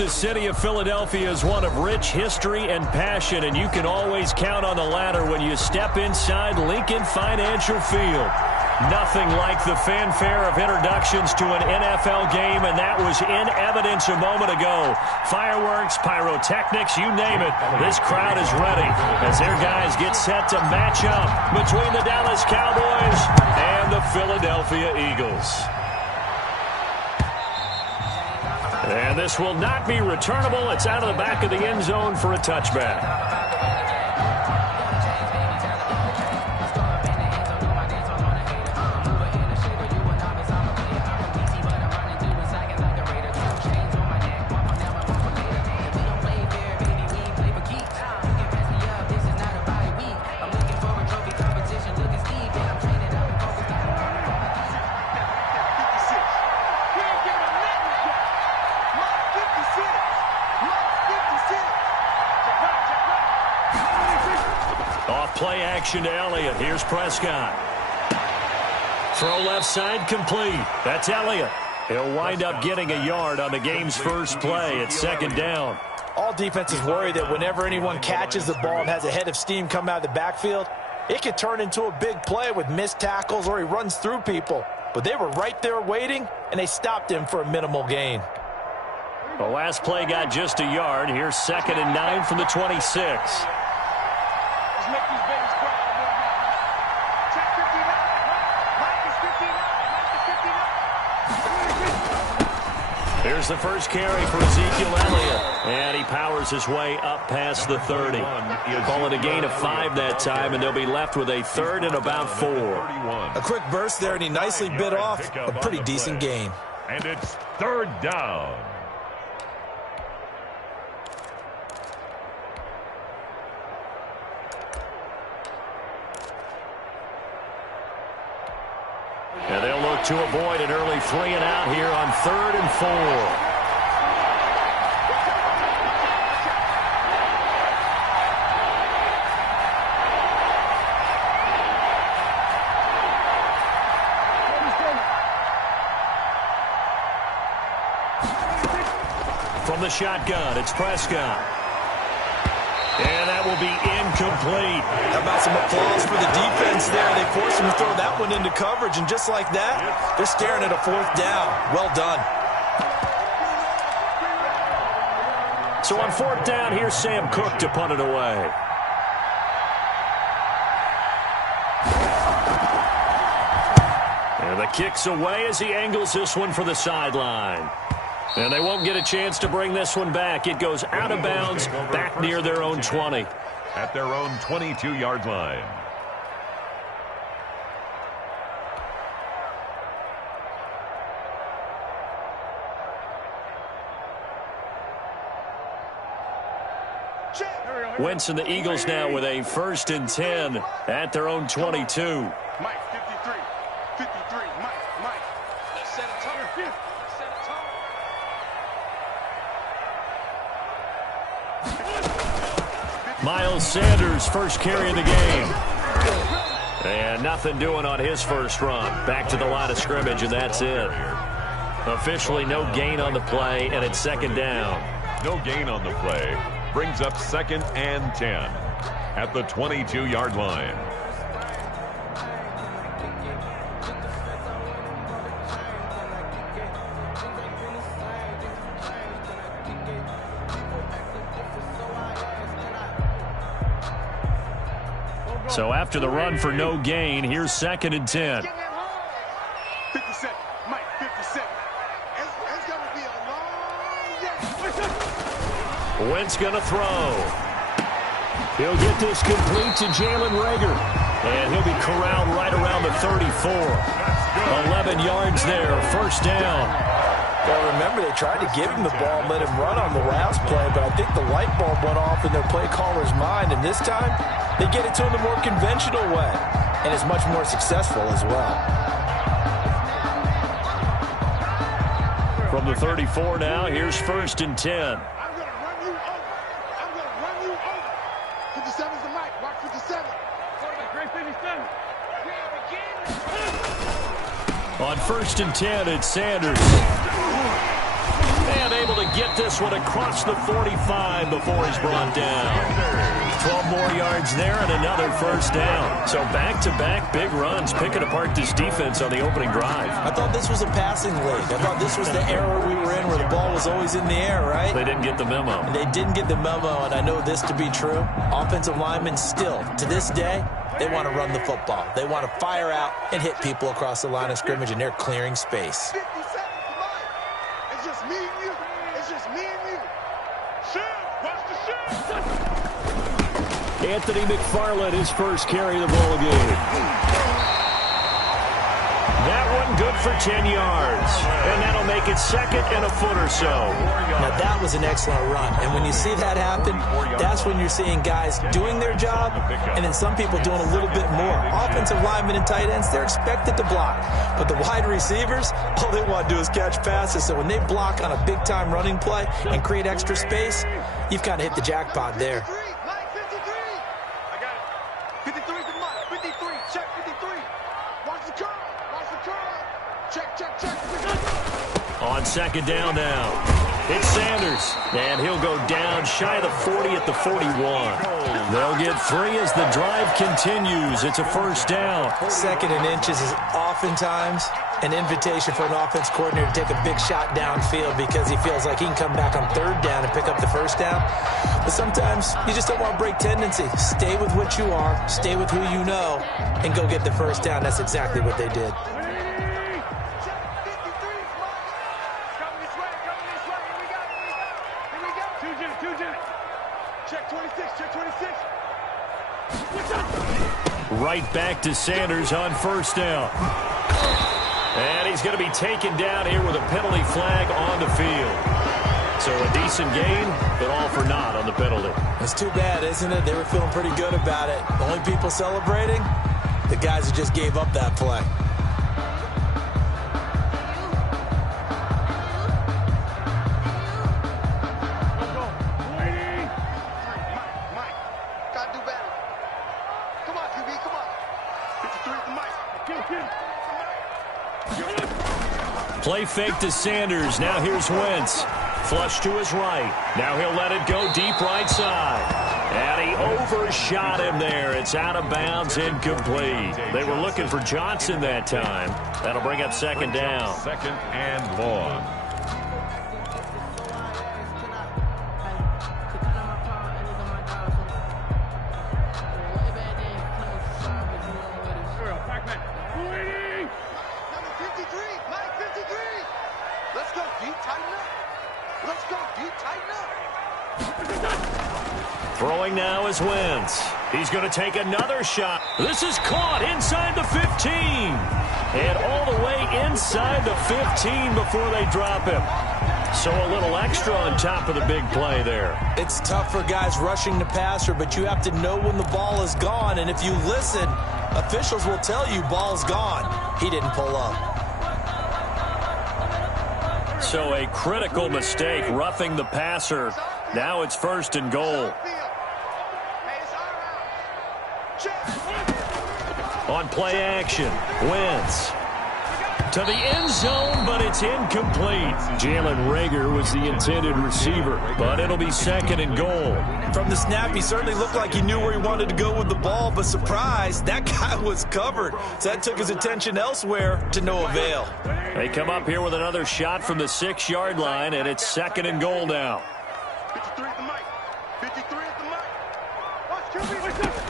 The city of Philadelphia is one of rich history and passion, and you can always count on the latter when you step inside Lincoln Financial Field. Nothing like the fanfare of introductions to an NFL game, and that was in evidence a moment ago. Fireworks, pyrotechnics, you name it. This crowd is ready as their guys get set to match up between the Dallas Cowboys and the Philadelphia Eagles. And this will not be returnable. It's out of the back of the end zone for a touchback. Play action to Elliott. Here's Prescott. Throw left side complete. That's Elliott. He'll wind up getting a yard on the game's first play. It's second down. All defenses worry that whenever anyone catches the ball and has a head of steam come out of the backfield, it can turn into a big play with missed tackles or he runs through people. But they were right there waiting, and they stopped him for a minimal gain. The last play got just a yard. Here's 2nd and 9 from the 26. Here's the first carry for Ezekiel Elliott. And he powers his way up past the 30. Call it a gain of 5 that time, and they'll be left with a 3rd and about 4. A quick burst there, and he nicely bit off a pretty decent gain. And it's 3rd down. And they'll look to avoid an early 3 and out here on 3rd and 4. From the shotgun, it's Prescott. And that will be incomplete. How about some applause for the defense there? They forced him to throw that one into coverage, and just like that, they're staring at a 4th down. Well done. So on 4th down, here's Sam Cook to punt it away. And the kick's away as he angles this one for the sideline. And they won't get a chance to bring this one back. It goes out of bounds, back near their own 20. At their own 22-yard line. Wentz and the Eagles now with a 1st and 10 at their own 22. Mike, 53. 53. Mike. Let's set a tone. Set a tone. Miles Sanders, first carry of the game. And nothing doing on his first run. Back to the line of scrimmage, and that's it. Officially no gain on the play, and it's 2nd down. No gain on the play. Brings up 2nd and 10 at the 22-yard line. So after the run for no gain, here's 2nd and 10. 57. Mike, 57. It's going to be a long day. Wentz going to throw. He'll get this complete to Jalen Reagor. And he'll be corralled right around the 34. 11 yards there, 1st down. Well, remember, they tried to give him the ball and let him run on the last play, but I think the light bulb went off in their play caller's mind, and this time they get it to him the more conventional way, and it's much more successful as well. From the 34 now, here's 1st and 10. I'm going to run you over. 57's the Mike. Watch 57. Great 57. On 1st and 10, it's Sanders. And unable to get this one across the 45 before he's brought down. 12 more yards there and another first down. So back-to-back big runs, picking apart this defense on the opening drive. I thought this was a passing league. I thought this was the era we were in where the ball was always in the air, right? They didn't get the memo. And they didn't get the memo, and I know this to be true. Offensive linemen still, to this day, they want to run the football. They want to fire out and hit people across the line of scrimmage, and they're clearing space. 50 seconds to mine. It's just me and you. It's just me and you. Shoot! Watch the shoot! Anthony McFarland, his first carry of the ball game. That one good for 10 yards. And that'll make it second and a foot or so. Now, that was an excellent run. And when you see that happen, that's when you're seeing guys doing their job and then some people doing a little bit more. Offensive linemen and tight ends, they're expected to block. But the wide receivers, all they want to do is catch passes. So when they block on a big-time running play and create extra space, you've kind of hit the jackpot there. 53 to Mike. 53. Check 53. Watch the curl. Watch the curl. Check. On second down now, it's Sanders. And he'll go down shy of the 40 at the 41. They'll get 3 as the drive continues. It's a first down. Second and inches is oftentimes an invitation for an offense coordinator to take a big shot downfield because he feels like he can come back on third down and pick up the first down. But sometimes you just don't want to break tendency. Stay with what you are, stay with who you know, and go get the first down. That's exactly what they did. Right back to Sanders on first down. And he's going to be taken down here with a penalty flag on the field. So a decent gain, but all for naught on the penalty. It's too bad, isn't it? They were feeling pretty good about it. The only people celebrating, the guys who just gave up that play. Play fake to Sanders. Now here's Wentz. Flush to his right. Now he'll let it go deep right side. And he overshot him there. It's out of bounds, incomplete. They were looking for Johnson that time. That'll bring up second down. Second and long. Throwing now is Wentz. He's going to take another shot. This is caught inside the 15. And all the way inside the 15 before they drop him. So a little extra on top of the big play there. It's tough for guys rushing the passer, but you have to know when the ball is gone. And if you listen, officials will tell you ball's gone. He didn't pull up. So a critical mistake, roughing the passer. Now it's first and goal. On play action, Wentz to the end zone, but it's incomplete. Jalen Reagor was the intended receiver, but it'll be second and goal. From the snap, he certainly looked like he knew where he wanted to go with the ball, but surprise, that guy was covered. So that took his attention elsewhere to no avail. They come up here with another shot from the 6-yard line, and it's second and goal now. 53 at the mic. 53 at the mic. Watch QB.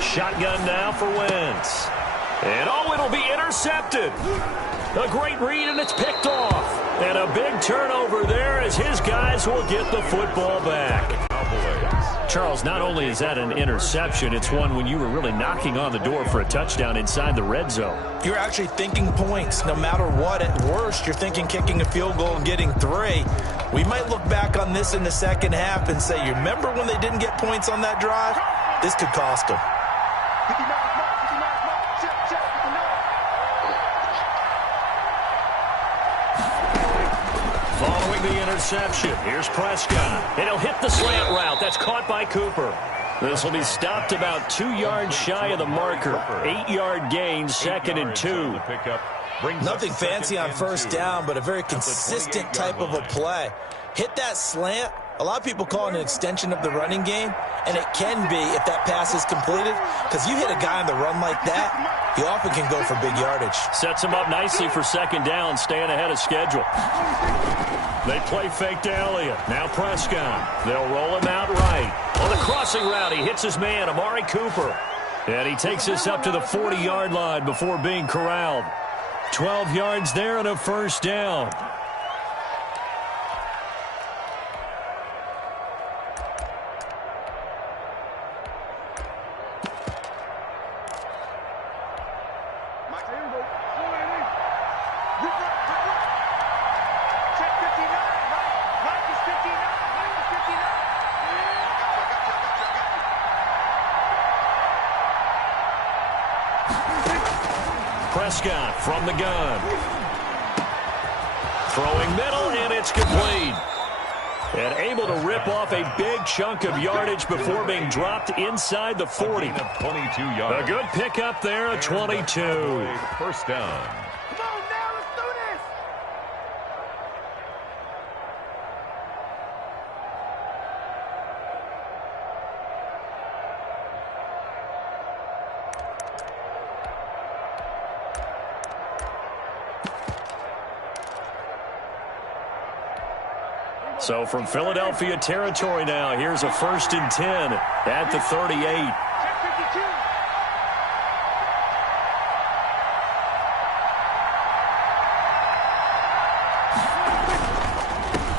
Shotgun now for Wentz. And it'll be intercepted. A great read, and it's picked off. And a big turnover there as his guys will get the football back. Charles, not only is that an interception, it's one when you were really knocking on the door for a touchdown inside the red zone. You're actually thinking points no matter what. At worst, you're thinking kicking a field goal and getting 3. We might look back on this in the second half and say, you remember when they didn't get points on that drive? This could cost them. Following the interception, here's Prescott. And he'll hit the slant route. That's caught by Cooper. This will be stopped about 2 yards shy of the marker. 8-yard gain, second and 2. Pick up Nothing fancy on first down, but a very consistent type of a play. Hit that slant. A lot of people call it an extension of the running game, and it can be if that pass is completed, because you hit a guy on the run like that, he often can go for big yardage. Sets him up nicely for second down, staying ahead of schedule. They play fake to Elliott. Now Prescott. They'll roll him out right. On the crossing route, he hits his man, Amari Cooper. And he takes us up to the 40-yard line before being corralled. 12 yards there and a first down. Prescott from the gun. Throwing middle, and it's complete. And able to rip off a big chunk of yardage before being dropped inside the 40. 22 yards. A good pickup there, a 22. First down. So from Philadelphia territory now, here's a 1st and 10 at the 38.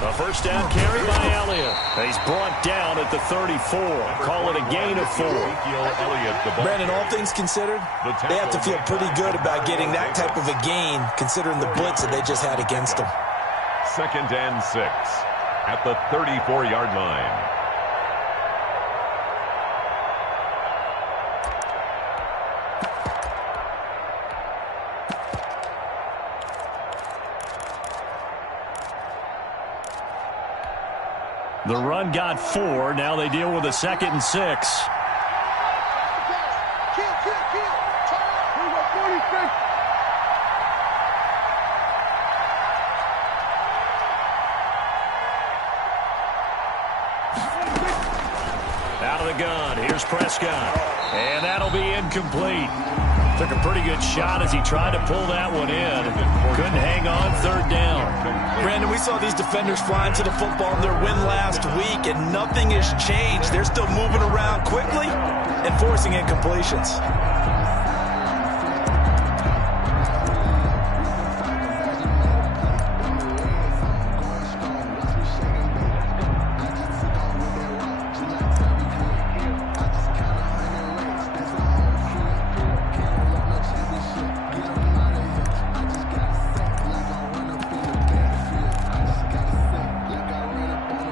A first down carry by Elliott. He's brought down at the 34. Call it a gain of 4. Brandon, all things considered, they have to feel pretty good about getting that type of a gain, considering the blitz that they just had against them. 2nd and 6. At the 34-yard line. The run got 4. Now they deal with a 2nd and 6. Out of the gun, here's Prescott. And that'll be incomplete. Took a pretty good shot as he tried to pull that one in. Couldn't hang on, 3rd down. Brandon, we saw these defenders flying to the football in their win last week, and nothing has changed. They're still moving around quickly and forcing incompletions.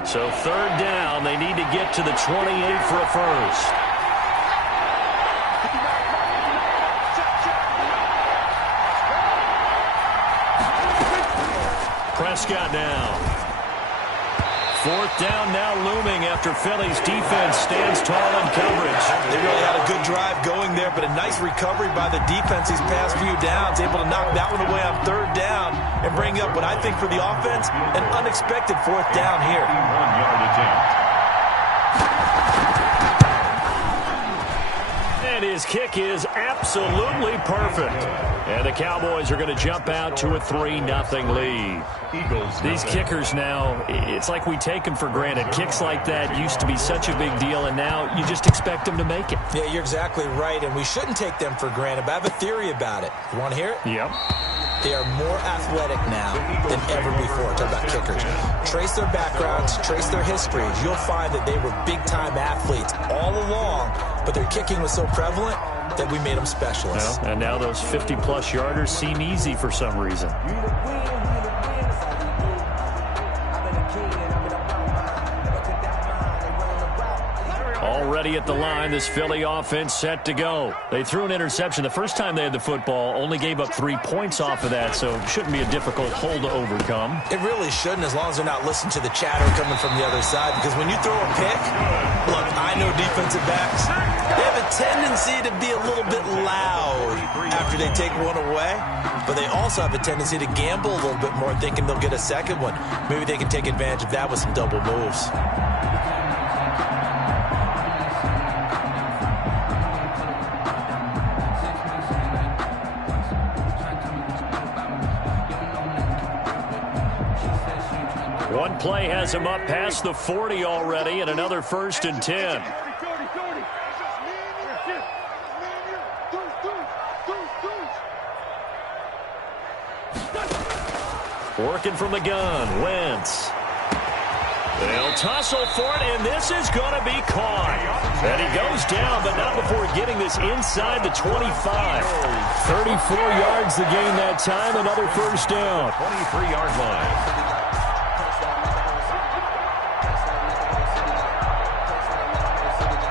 So 3rd down, they need to get to the 28 for a first. Prescott now. 4th down now looming after Philly's defense stands tall in coverage. They really had a good drive going there, but a nice recovery by the defense these past few downs, able to knock that one away on 3rd down and bring up what I think for the offense, an unexpected 4th down here. 1-yard attempt. And his kick is absolutely perfect. And the Cowboys are going to jump out to a 3-0 lead. These kickers now, it's like we take them for granted. Kicks like that used to be such a big deal, and now you just expect them to make it. Yeah, you're exactly right, and we shouldn't take them for granted, but I have a theory about it. You want to hear it? Yep. They are more athletic now than ever before. Talk about kickers. Trace their backgrounds, trace their histories. You'll find that they were big-time athletes all along, but their kicking was so prevalent that we made them specialists. Well, and now those 50-plus yarders seem easy for some reason. Already at the line, this Philly offense set to go. They threw an interception the first time they had the football, only gave up 3 points off of that, so it shouldn't be a difficult hole to overcome. It really shouldn't, as long as they're not listening to the chatter coming from the other side, because when you throw a pick, look, I know defensive backs, they have a tendency to be a little bit loud after they take one away, but they also have a tendency to gamble a little bit more, thinking they'll get a second one. Maybe they can take advantage of that with some double moves. One play has him up past the 40 already, and another 1st and 10. Working from the gun, Wentz. They'll tussle for it, and this is going to be caught. And he goes down, but not before getting this inside the 25. 34 yards the gain that time, another 1st down. 23-yard line.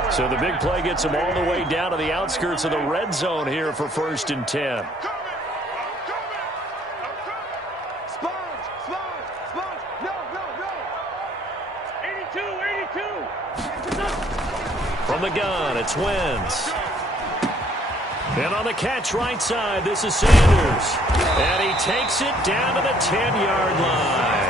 So the big play gets him all the way down to the outskirts of the red zone here for 1st and 10. From the gun, it's Wentz. And on the catch right side, this is Sanders. And he takes it down to the 10-yard line.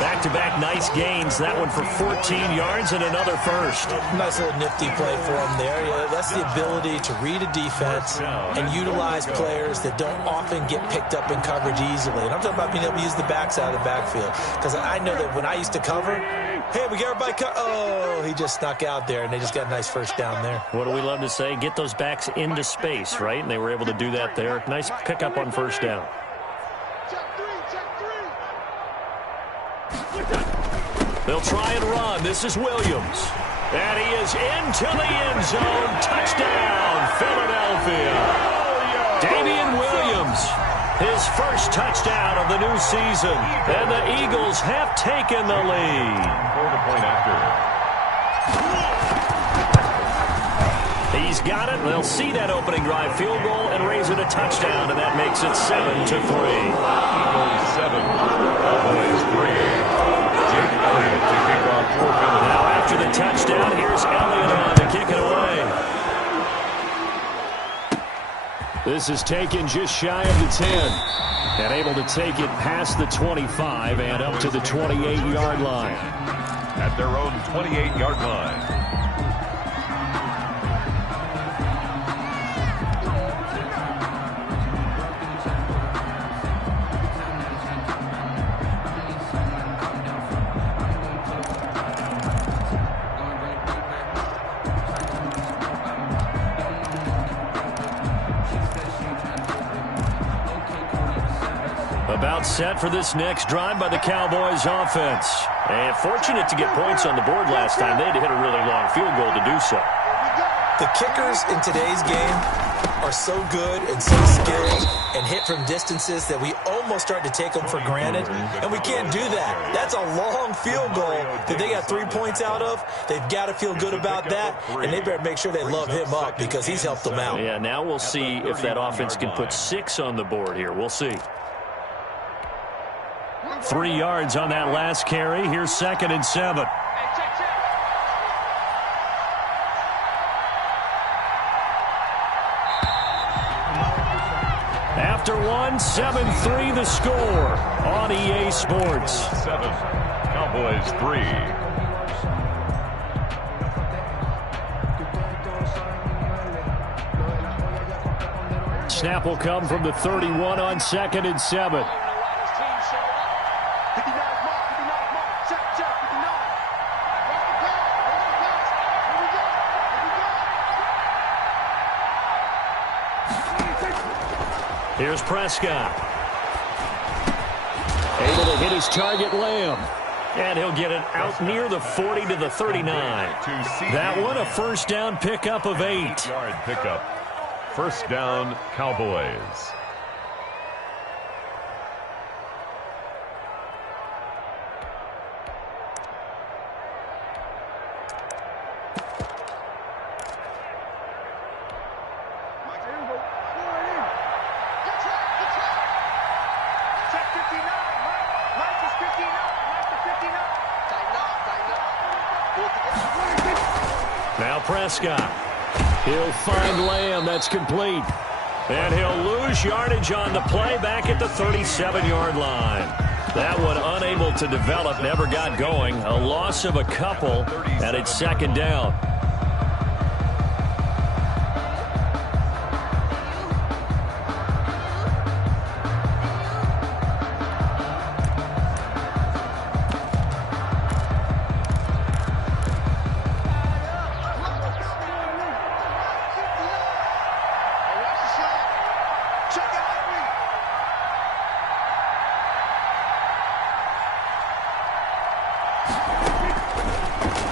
Back-to-back nice gains. That one for 14 yards and another 1st. Nice little nifty play for him there. Yeah, that's the ability to read a defense and utilize players that don't often get picked up in coverage easily. And I'm talking about being able to use the backs out of the backfield. Because I know that when I used to cover, hey, we got everybody oh, he just snuck out there, and they just got a nice 1st down there. What do we love to say? Get those backs into space, right? And they were able to do that there. Nice pickup on 1st down. They'll try and run. This is Williams. And he is into the end zone. Touchdown, Philadelphia. Damian Williams, his 1st touchdown of the new season. And the Eagles have taken the lead. For the point after. He's got it. They'll see that opening drive field goal and raise it a touchdown, and that makes it 7-3. Eagles 7, Cowboys 3. Now after the touchdown, here's Elliott on to kick it away. This is taken just shy of the 10. And able to take it past the 25 and up to the 28-yard line. At their own 28-yard line. About set for this next drive by the Cowboys offense. And fortunate to get points on the board last time. They had to hit a really long field goal to do so. The kickers in today's game are so good and so skilled and hit from distances that we almost start to take them for granted. And we can't do that. That's a long field goal that they got 3 points out of. They've got to feel good about that. And they better make sure they love him up because he's helped them out. Yeah, now we'll see if that offense can put 6 on the board here. We'll see. 3 yards on that last carry. Here's 2nd and 7. After one, 7-3 the score on EA Sports. 7, Cowboys 3. Snap will come from the 31 on 2nd and 7. Here's Prescott. Able to hit his target, Lamb. And he'll get it out near the 40 to the 39. That one a 1st down pickup of 8. 8-yard pickup. 1st down, Cowboys. Now Prescott. He'll find Lamb. That's complete. And he'll lose yardage on the play back at the 37-yard line. That one unable to develop, never got going. A loss of a couple, and it's second down.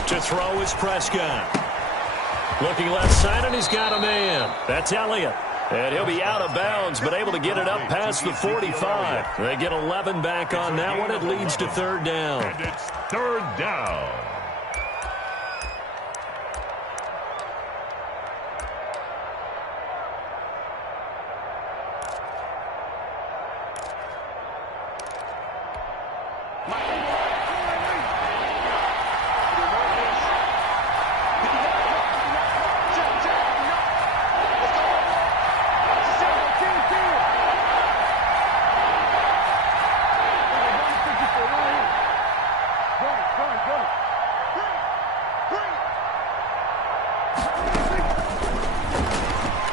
To throw is Prescott. Looking left side, and he's got a man. That's Elliott. And he'll be out of bounds, but able to get it up past the 45. They get 11 back on that one. It leads to third down. And it's third down.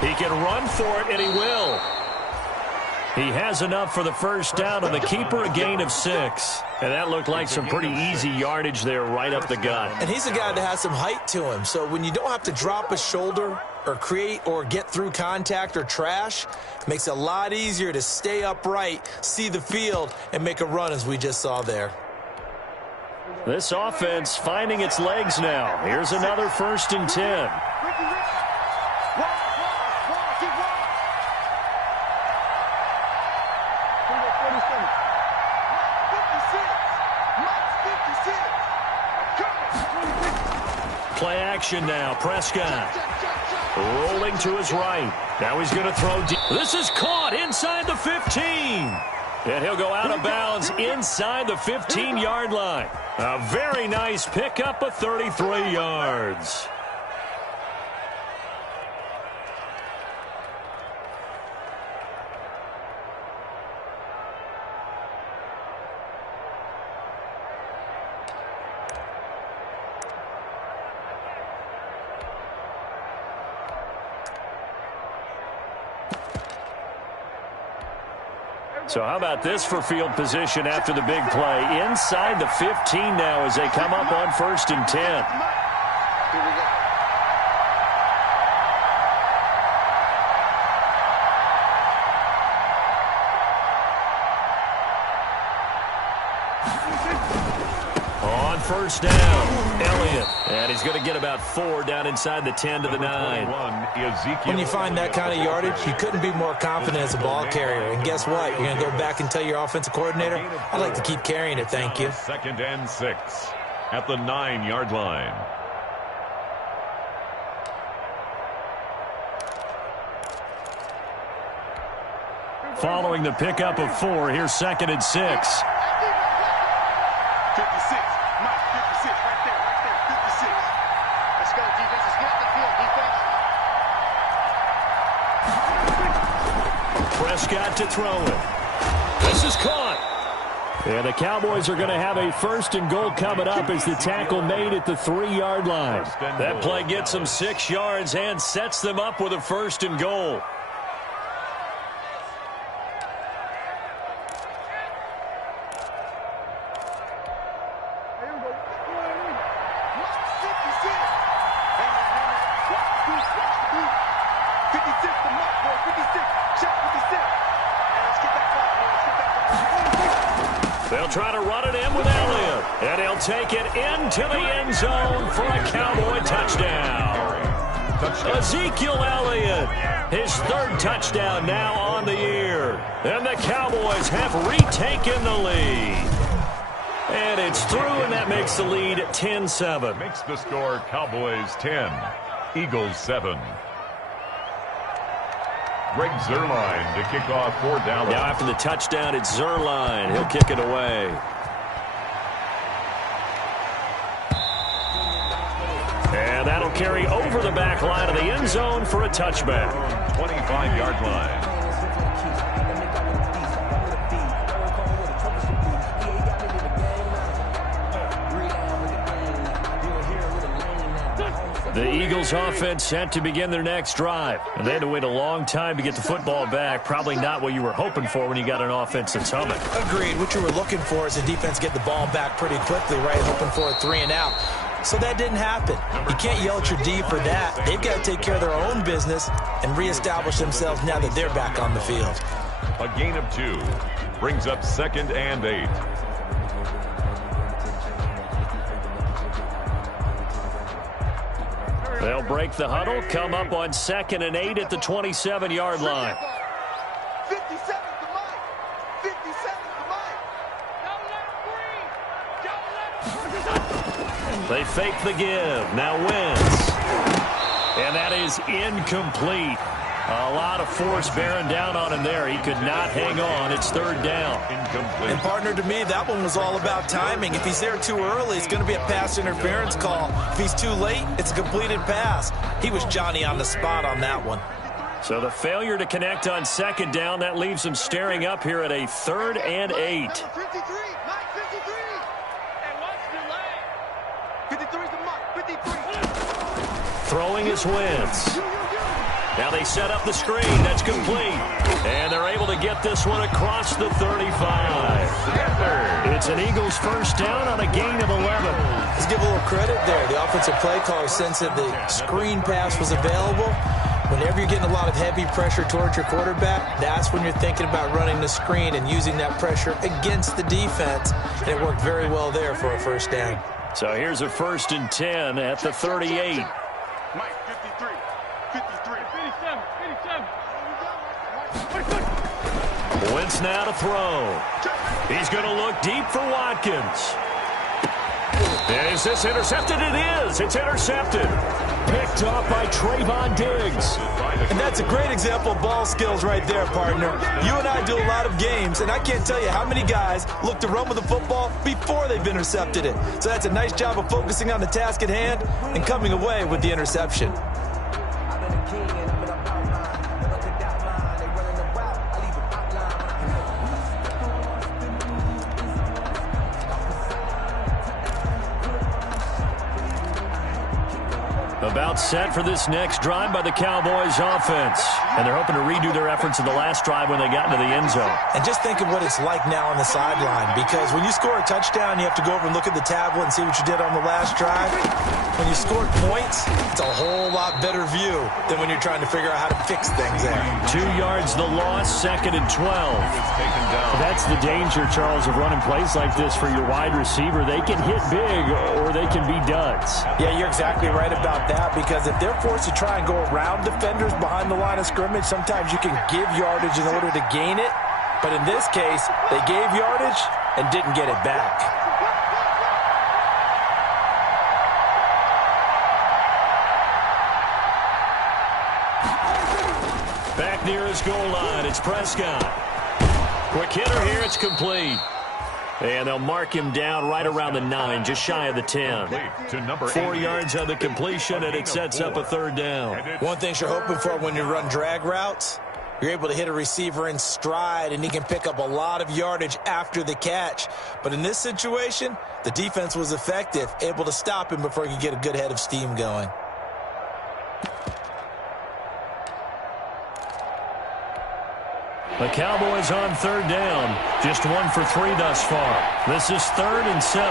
He can run for it, and he will. He has enough for the first down, and the keeper a gain of 6. And that looked like some pretty easy yardage there right up the gut. And he's a guy that has some height to him. So when you don't have to drop a shoulder or create or get through contact or trash, it makes it a lot easier to stay upright, see the field, and make a run as we just saw there. This offense finding its legs now. Here's another 1st and 10. Play action now. Prescott rolling to his right. Now he's going to throw deep. This is caught inside the 15. And he'll go out of bounds inside the 15-yard line. A very nice pickup of 33 yards. So how about this for field position after the big play? Inside the 15 now as they come up on 1st and 10. Here we go. On 1st down, Elliott. And he's going to get about 4 down inside the 10 to the 9. When you find that kind of yardage, you couldn't be more confident as a ball carrier. And guess what? You're going to go back and tell your offensive coordinator, I'd like to keep carrying it, thank you. 2nd and 6 at the 9-yard line. Following the pickup of 4, here's 2nd and 6. 56. Mike, 56. Right there. 56. Let's go, defense. Let's get out the field, defense. Prescott to throw it. This is caught. And the Cowboys are going to have a 1st and goal coming up as the tackle made at the 3-yard line. That play gets them 6 yards and sets them up with a 1st and goal. They'll try to run it in with Elliott. And he'll take it into the end zone for a Cowboy touchdown. Ezekiel Elliott, his 3rd touchdown now on the year. And the Cowboys have retaken the lead. And it's through, and that makes the lead 10-7. Makes the score Cowboys 10, Eagles 7. Greg Zuerlein to kick off for Dallas. Now after the touchdown, it's Zuerlein. He'll kick it away. And That'll carry over the back line of the end zone for a touchback. 25-yard line. The Eagles offense set to begin their next drive. And they had to wait a long time to get the football back. Probably not what you were hoping for when you got an offense that's humming. Agreed. What you were looking for is the defense get the ball back pretty quickly, right? Hoping for a 3-and-out. So that didn't happen. You can't yell at your D for that. They've got to take care of their own business and reestablish themselves now that they're back on the field. A gain of 2 brings up 2nd and 8. They'll break the huddle, come up on 2nd and 8 at the 27-yard line. 57 to Mike. 57 to Mike. They fake the give. Now wins. And that is incomplete. A lot of force bearing down on him there. He could not hang on. It's 3rd down. Incomplete. And, partner, to me, that one was all about timing. If he's there too early, it's going to be a pass interference call. If he's too late, it's a completed pass. He was Johnny on the spot on that one. So the failure to connect on 2nd down, that leaves him staring up here at a 3rd and 8. Number 53, Mike 53. And what's the delay? 53 to Mike, 53. Throwing his Wentz. Now they set up the screen. That's complete. And they're able to get this one across the 35. It's an Eagles first down on a gain of 11. Let's give a little credit there. The offensive play caller sensed that the screen pass was available. Whenever you're getting a lot of heavy pressure towards your quarterback, that's when you're thinking about running the screen and using that pressure against the defense. And it worked very well there for a first down. So here's a 1st and 10 at the 38. Mike 53. 53. 57. 57. Wentz now to throw. He's going to look deep for Watkins. And is this intercepted? It is. It's intercepted. Picked off by Trayvon Diggs. And that's a great example of ball skills right there, partner. You and I do a lot of games, and I can't tell you how many guys look to run with the football before they've intercepted it. So that's a nice job of focusing on the task at hand and coming away with the interception. About set for this next drive by the Cowboys offense. And they're hoping to redo their efforts in the last drive when they got into the end zone. And just think of what it's like now on the sideline, because when you score a touchdown, you have to go over and look at the tablet and see what you did on the last drive. When you scored points, it's a whole lot better view than when you're trying to figure out how to fix things there. 2 yards the loss, 2nd and 12. That's the danger, Charles, of running plays like this for your wide receiver. They can hit big or they can be duds. Yeah, you're exactly right about that, because if they're forced to try and go around defenders behind the line of scrimmage, sometimes you can give yardage in order to gain it. But in this case, they gave yardage and didn't get it back. Back near his goal line, it's Prescott. Quick hitter here, it's complete. And they'll mark him down right around the 9, just shy of the 10. 4 yards on the completion, and it sets up a 3rd down. One thing you're hoping for when you run drag routes, you're able to hit a receiver in stride, and he can pick up a lot of yardage after the catch. But in this situation, the defense was effective, able to stop him before he could get a good head of steam going. The Cowboys on 3rd down. Just 1 for 3 thus far. This is 3rd and 7.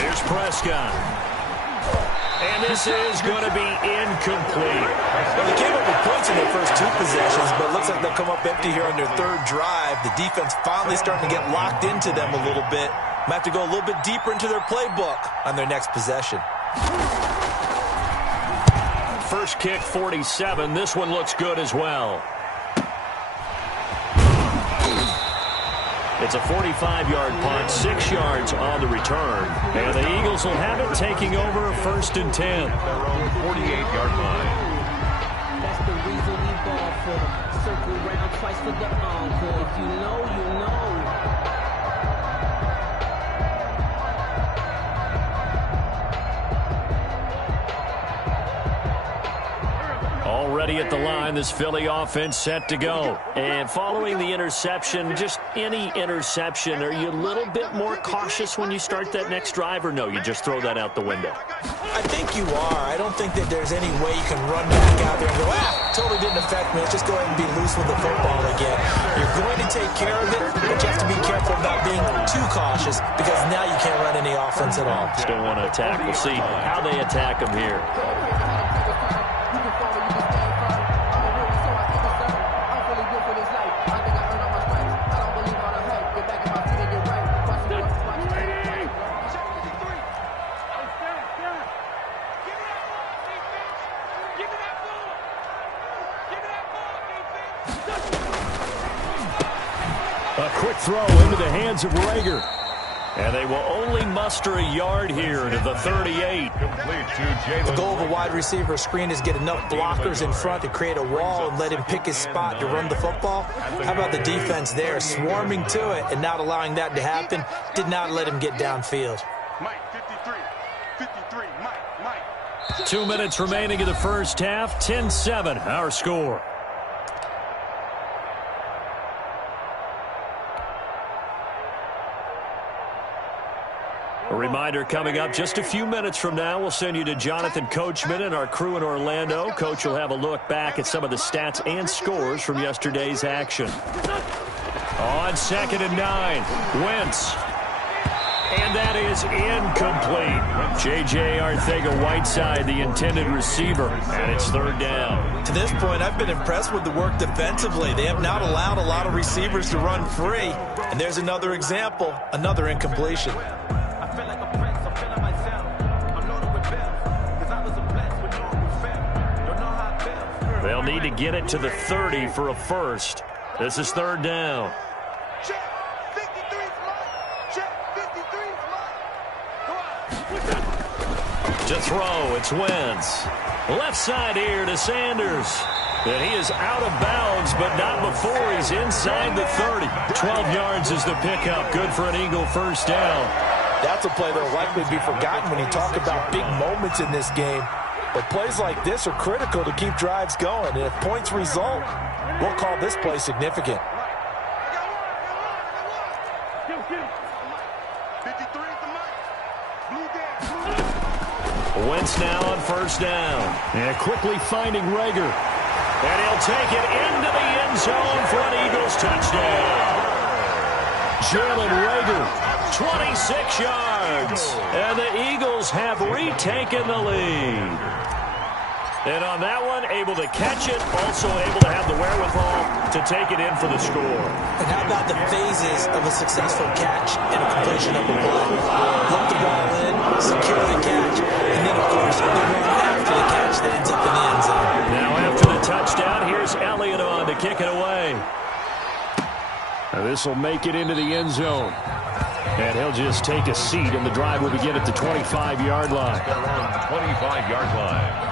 Here's Prescott. And this is going to be incomplete. Well, they came up with points in their first 2 possessions, but it looks like they'll come up empty here on their 3rd drive. The defense finally starting to get locked into them a little bit. Might have to go a little bit deeper into their playbook on their next possession. First kick, 47. This one looks good as well. It's a 45-yard punt, 6 yards on the return. And the Eagles will have it taking over 1st and 10. Their own 48-yard line. That's the reason we ball for them. Circle round twice for the encore. If you know, you know. Already at the line, this Philly offense set to go. And following the interception, just any interception, are you a little bit more cautious when you start that next drive, or no, you just throw that out the window? I think you are. I don't think that there's any way you can run back out there and go, totally didn't affect me. Let's just go ahead and be loose with the football again. You're going to take care of it, but you have to be careful about being too cautious because now you can't run any offense at all. Still want to attack. We'll see how they attack them here. A quick throw into the hands of Rager. And they will only muster a yard here to the 38. The goal of a wide receiver screen is get enough blockers in front to create a wall and let him pick his spot to run the football. How about the defense there, swarming to it and not allowing that to happen? Did not let him get downfield. Mike, 53, Mike. 2 minutes remaining in the first half, 10-7, our score. A reminder coming up just a few minutes from now, we'll send you to Jonathan Coachman and our crew in Orlando. Coach will have a look back at some of the stats and scores from yesterday's action. On 2nd and 9, Wentz. And that is incomplete. J.J. Arcega-Whiteside, the intended receiver, and it's 3rd down. To this point, I've been impressed with the work defensively. They have not allowed a lot of receivers to run free. And there's another example, another incompletion. They'll need to get it to the 30 for a first. This is 3rd down. Check, 53's Mike. Check, 53's Mike. To throw, it's Wentz. Left side here to Sanders. And he is out of bounds, but not before he's inside the 30. 12 yards is the pickup. Good for an Eagle first down. That's a play that will likely be forgotten when you talk about big moments in this game. But plays like this are critical to keep drives going. And if points result, we'll call this play significant. 53's the Mike. Blue down. Wentz now on 1st down. And quickly finding Rager. And he'll take it into the end zone for an Eagles touchdown. Jalen Rager, 26 yards. And the Eagles have retaken the lead. And on that one, able to catch it, also able to have the wherewithal to take it in for the score. And how about the phases of a successful catch and a completion of a play? Look the ball in, secure the catch, and then, of course, the run after the catch that ends up in the end zone. Now after the touchdown, here's Elliott on to kick it away. This will make it into the end zone. And he'll just take a seat, and the drive will begin at the 25-yard line. 25-yard line.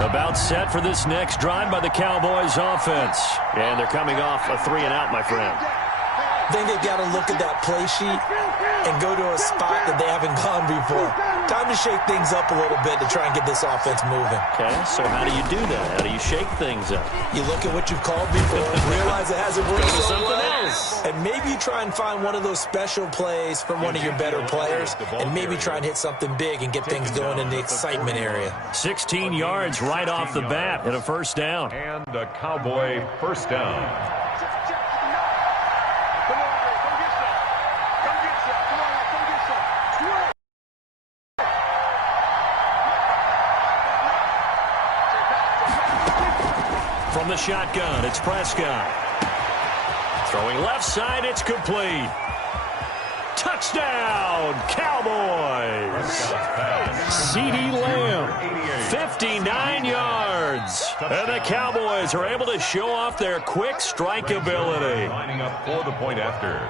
About set for this next drive by the Cowboys offense. And they're coming off a 3-and-out, my friend. I think they've got to look at that play sheet and go to a spot that they haven't gone before. Time to shake things up a little bit to try and get this offense moving. Okay, so how do you do that? How do you shake things up? You look at what you've called before, realize it hasn't worked Go to so something well, else. and maybe you try and find one of those special plays from one of your better players, and maybe try and hit something big and get things going in the excitement area. 16 yards right off the bat and a 1st down. And a Cowboy 1st down. From the shotgun, it's Prescott. Throwing left side, it's complete. Touchdown, Cowboys. CeeDee Lamb, 59 yards. And the Cowboys are able to show off their quick strike ability. Lining up for the point after.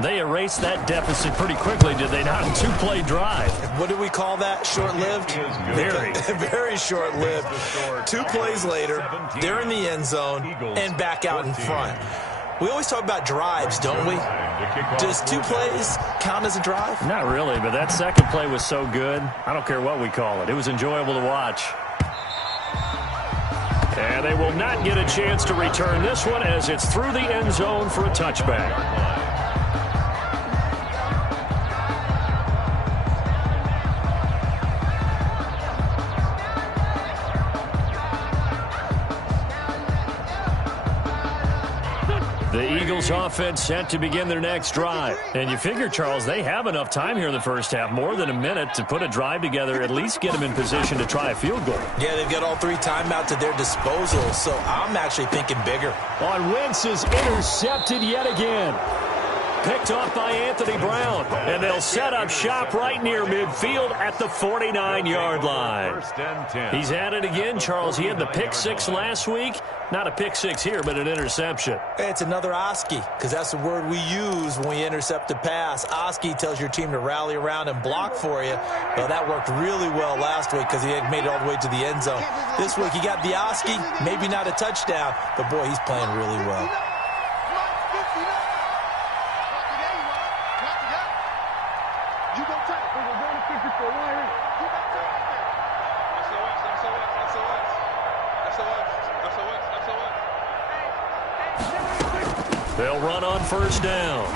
They erased that deficit pretty quickly, did they not? A two-play drive. What do we call that? Short-lived? Very. Very short-lived. 2 plays later, they're in the end zone and back out in front. We always talk about drives, don't we? Does 2 plays count as a drive? Not really, but that second play was so good. I don't care what we call it. It was enjoyable to watch. And they will not get a chance to return this one as it's through the end zone for a touchback. The Eagles offense set to begin their next drive. And you figure, Charles, they have enough time here in the first half, more than a minute, to put a drive together, at least get them in position to try a field goal. Yeah, they've got all 3 timeouts at their disposal, so I'm actually thinking bigger. On Wentz is intercepted yet again. Picked off by Anthony Brown. And they'll set up shop right near midfield at the 49-yard line. He's at it again, Charles. He had the pick 6 last week. Not a pick 6 here, but an interception. It's another Oski, because that's the word we use when we intercept a pass. Oski tells your team to rally around and block for you. Well, that worked really well last week because he had made it all the way to the end zone. This week he got the Oski, maybe not a touchdown, but boy, he's playing really well. They'll run on first down.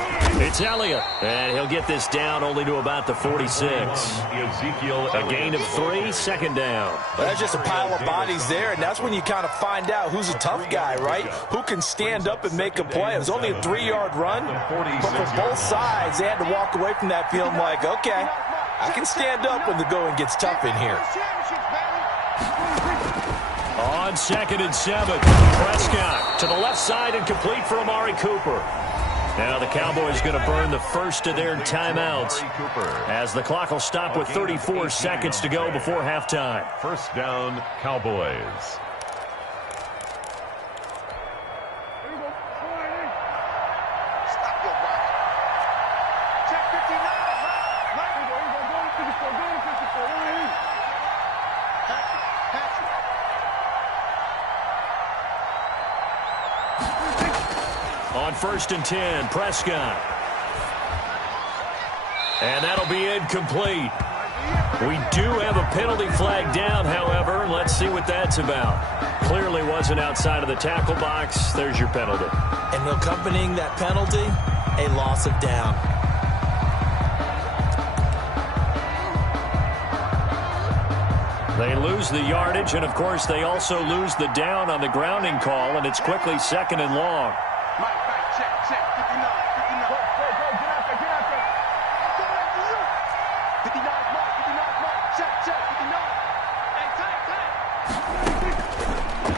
It's Elliott, and he'll get this down only to about the 46. A gain of 3, second down. Well, that's just a pile of bodies there, and that's when you kind of find out who's a tough guy, right? Who can stand up and make a play. It was only a 3-yard run, but for both sides, they had to walk away from that feeling like, okay, I can stand up when the going gets tough in here. On 2nd and 7, Prescott to the left side and complete for Amari Cooper. Now the Cowboys going to burn the first of their timeouts as the clock will stop with 34 seconds to go before halftime. First down, Cowboys. On 1st and 10, Prescott. And that'll be incomplete. We do have a penalty flag down, however. Let's see what that's about. Clearly wasn't outside of the tackle box. There's your penalty. And accompanying that penalty, a loss of down. They lose the yardage, and, of course, they also lose the down on the grounding call, and it's quickly 2nd and long.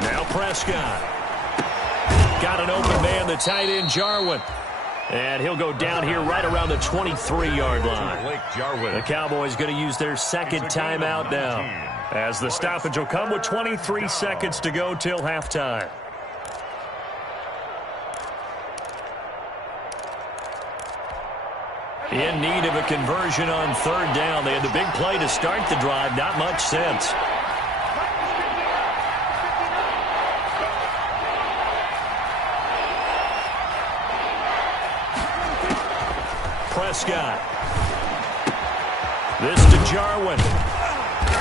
Now Prescott. Got an open man, the tight end, Jarwin. And he'll go down here right around the 23-yard line. The Cowboys going to use their second timeout now, as the stoppage will come with 23 seconds to go till halftime. In need of a conversion on 3rd down. They had the big play to start the drive. Not much sense. Prescott. This to Jarwin.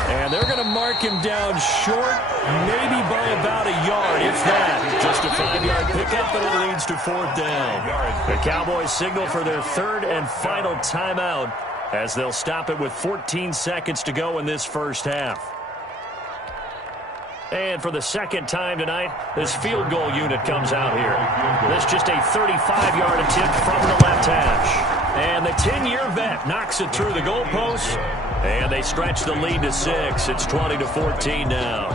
And they're going to mark him down short, maybe by about a yard, if that. Just a 5-yard pickup, but it leads to 4th down. The Cowboys signal for their 3rd and final timeout as they'll stop it with 14 seconds to go in this first half. And for the second time tonight, this field goal unit comes out here. This just a 35-yard attempt from the left hash. And the 10-year vet knocks it through the goalpost. And they stretch the lead to 6. It's 20-14 now.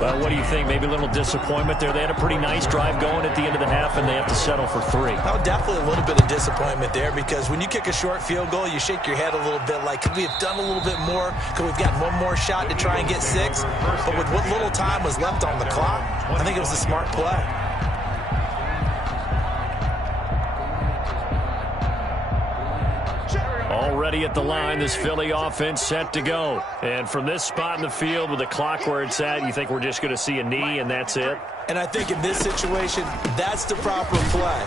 Well, what do you think? Maybe a little disappointment there. They had a pretty nice drive going at the end of the half, and they have to settle for 3. Oh, definitely a little bit of disappointment there, because when you kick a short field goal, you shake your head a little bit like, could we have done a little bit more? Could we have gotten one more shot to try and get 6? But with what little time was left on the clock, I think it was a smart play. Already at the line, this Philly offense set to go. And from this spot in the field with the clock where it's at, you think we're just going to see a knee and that's it? And I think in this situation, that's the proper play.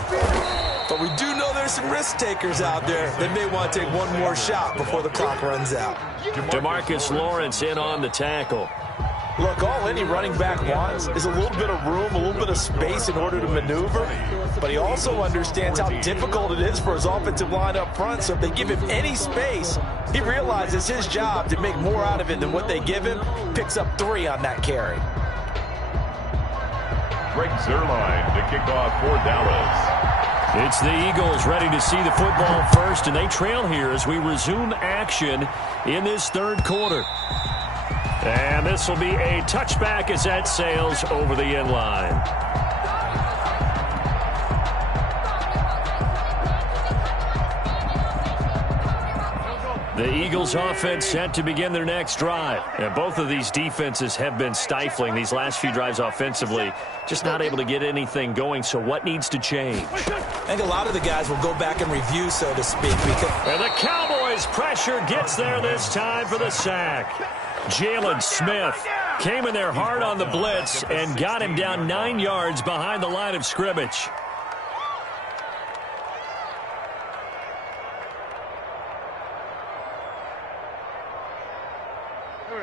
But we do know there's some risk takers out there that may want to take one more shot before the clock runs out. DeMarcus Lawrence in on the tackle. Look, all any running back wants is a little bit of room, a little bit of space in order to maneuver. But he also understands how difficult it is for his offensive line up front. So if they give him any space, he realizes his job to make more out of it than what they give him. Picks up 3 on that carry. Greg Zuerlein to kick off for Dallas. It's the Eagles ready to see the football first, and they trail here as we resume action in this third quarter. And this will be a touchback as that sails over the end line. The Eagles offense set to begin their next drive. And both of these defenses have been stifling these last few drives offensively. Just not able to get anything going. So what needs to change? I think a lot of the guys will go back and review, so to speak. And the Cowboys pressure gets there this time for the sack. Jalen Smith came in there hard on the blitz and got him down 9 yards behind the line of scrimmage.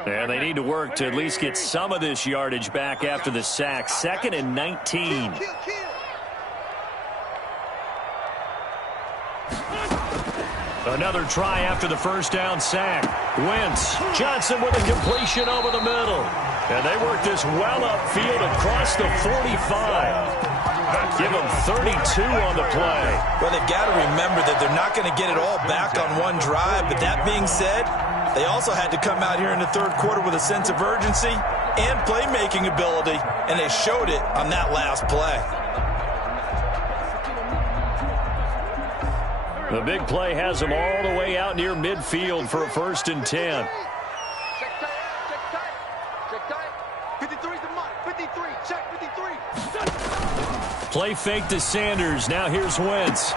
And they need to work to at least get some of this yardage back after the sack. 2nd and 19. Another try after the first down sack. Wentz. Johnson with a completion over the middle. And they work this well upfield across the 45. Give them 32 on the play. Well, they've got to remember that they're not going to get it all back on one drive. But that being said, they also had to come out here in the third quarter with a sense of urgency and playmaking ability, and they showed it on that last play. The big play has them all the way out near midfield for a 1st and 10. Check tight. 53's the mark. 53. Check 53. Play fake to Sanders. Now here's Wentz.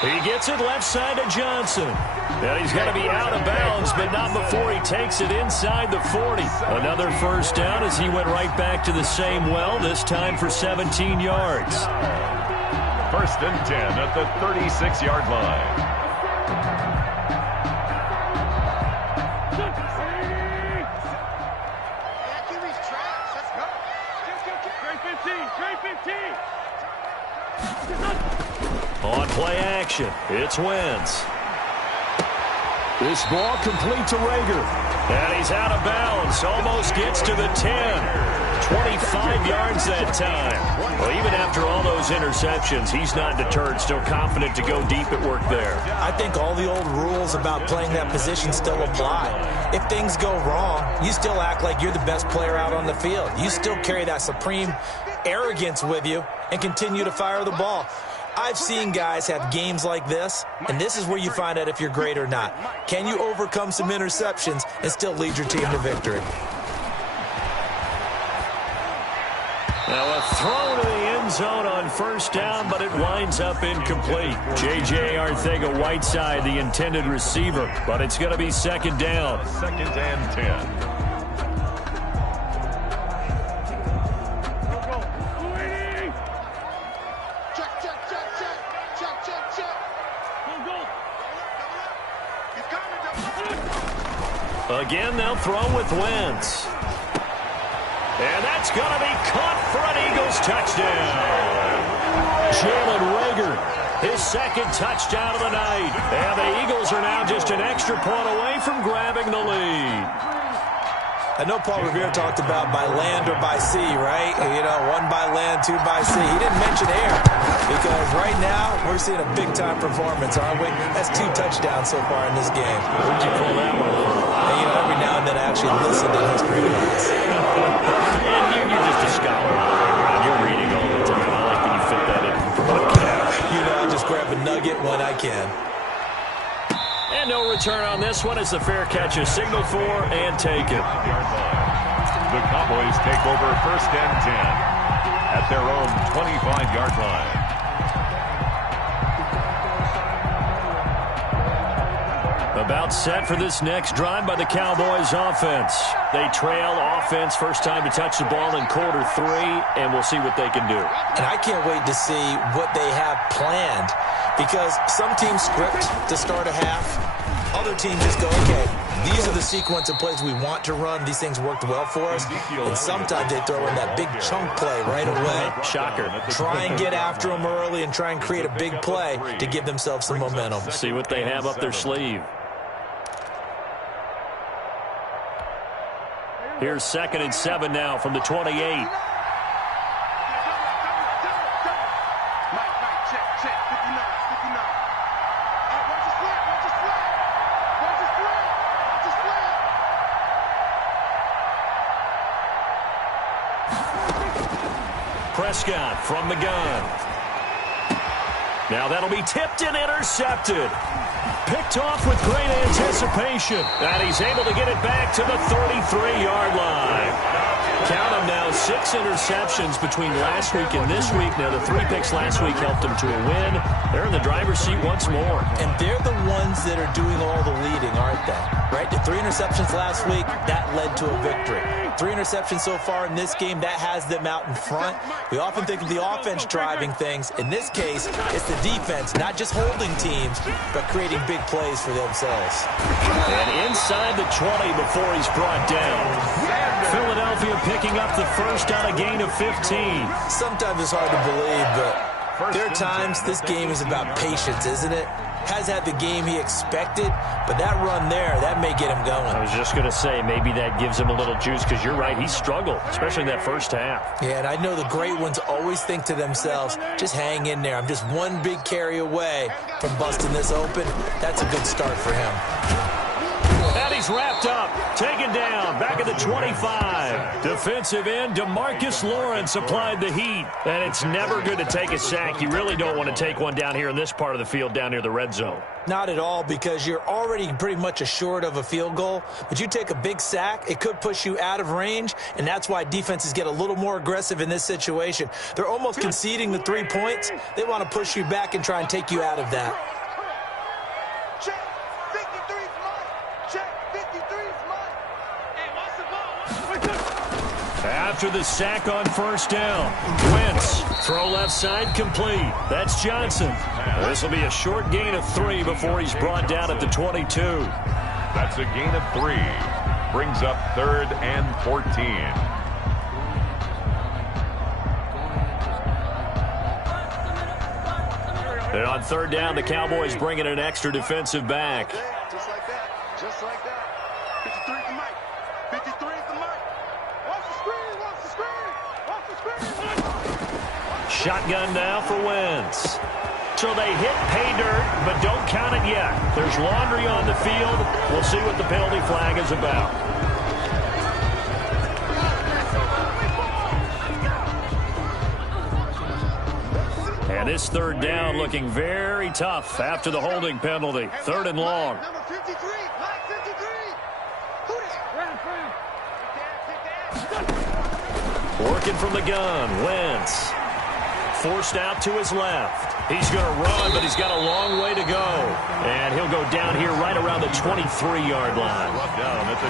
He gets it left side to Johnson. And he's going to be out of bounds, but not before he takes it inside the 40. Another first down as he went right back to the same well, this time for 17 yards. 1st and 10 at the 36-yard line. On play action, it's Wentz. This ball complete to Rager. And he's out of bounds. Almost gets to the 10. 25 yards that time. Well, even after all those interceptions, he's not deterred. Still confident to go deep at work there. I think all the old rules about playing that position still apply. If things go wrong, you still act like you're the best player out on the field. You still carry that supreme arrogance with you and continue to fire the ball. I've seen guys have games like this, and this is where you find out if you're great or not. Can you overcome some interceptions and still lead your team to victory? Now a throw to the end zone on first down, but it winds up incomplete. J.J. Arcega-Whiteside, the intended receiver, but it's going to be 2nd down. 2nd and 10. Again, they'll throw with Wentz. And that's going to be caught for an Eagles touchdown. Jalen Rager, his 2nd touchdown of the night. And the Eagles are now just an extra point away from grabbing the lead. I know Paul Revere talked about by land or by sea, right? You know, 1 by land, 2 by sea. He didn't mention air because right now we're seeing a big-time performance, aren't we? That's 2 touchdowns so far in this game. Where'd you pull that one from? And, you know, every now and then I actually listen to history class. And you're just a scholar. You're reading all the time. I like when you fit that in. You know, I just grab a nugget when I can. And no return on this one as the fair catch is signaled for and taken. The Cowboys take over 1st and 10 at their own 25-yard line. About set for this next drive by the Cowboys offense. They trail offense first time to touch the ball in quarter 3, and we'll see what they can do. And I can't wait to see what they have planned, because some teams script to start a half. Other teams just go, okay, these are the sequence of plays we want to run. These things worked well for us. And sometimes they throw in that big chunk play right away. Shocker. Try and get after them early and try and create a big play to give themselves some momentum. See what they have up their sleeve. Here's 2nd and 7 now from the 28. Prescott from the gun. Now that'll be tipped and intercepted. Picked off with great anticipation. And he's able to get it back to the 33-yard line. Count them now, 6 interceptions between last week and this week. Now, the 3 picks last week helped them to a win. They're in the driver's seat once more. And they're the ones that are doing all the leading, aren't they? Right? The 3 interceptions last week, that led to a victory. 3 interceptions so far in this game, that has them out in front. We often think of the offense driving things. In this case, it's the defense, not just holding teams, but creating big plays for themselves. And inside the 20 before he's brought down. Philadelphia picking up the first on a gain of 15. Sometimes it's hard to believe, but there are times this game is about patience, isn't it? Has had the game he expected, but that run there, that may get him going. I was just going to say, maybe that gives him a little juice, because you're right, he struggled, especially in that first half. Yeah, and I know the great ones always think to themselves, just hang in there. I'm just one big carry away from busting this open. That's a good start for him. And he's wrapped up, taken down, back at the 25. Defensive end DeMarcus Lawrence applied the heat. And it's never good to take a sack. You really don't want to take one down here in this part of the field, down near the red zone. Not at all, because you're already pretty much assured of a field goal. But you take a big sack, it could push you out of range, and that's why defenses get a little more aggressive in this situation. They're almost conceding the 3 points. They want to push you back and try and take you out of that. After the sack on first down, Wentz, throw left side complete. That's Johnson. This will be a short gain of 3 before he's brought down at the 22. That's a gain of 3. Brings up 3rd and 14. And on 3rd down, the Cowboys bring in an extra defensive back. Just like that. Just like that. 53 is the mic. 53 is the mic. Watch the screen. Watch the screen. Watch the screen. Shotgun now for Wentz. So they hit pay dirt, but don't count it yet. There's laundry on the field. We'll see what the penalty flag is about. And this 3rd down looking very tough after the holding penalty. 3rd and long. Number 53. Line 53. Who this? Working from the gun, Wentz. Forced out to his left. He's going to run, but he's got a long way to go. And he'll go down here right around the 23-yard line.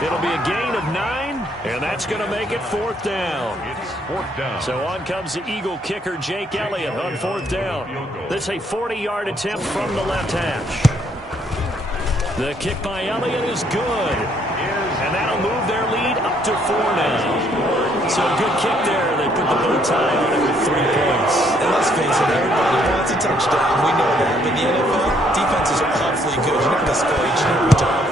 It'll be a gain of 9, and that's going to make it 4th down. It's 4th down. So on comes the Eagle kicker, Jake Elliott, on 4th down. This is a 40-yard attempt from the left hash. The kick by Elliott is good. And that'll move their lead up to 4 now. So a good kick there. They put the bow tie on it with 3 points. And let's face it, everybody wants a touchdown. We know that. But the NFL, defenses are awfully good. You're not going to score each and every time.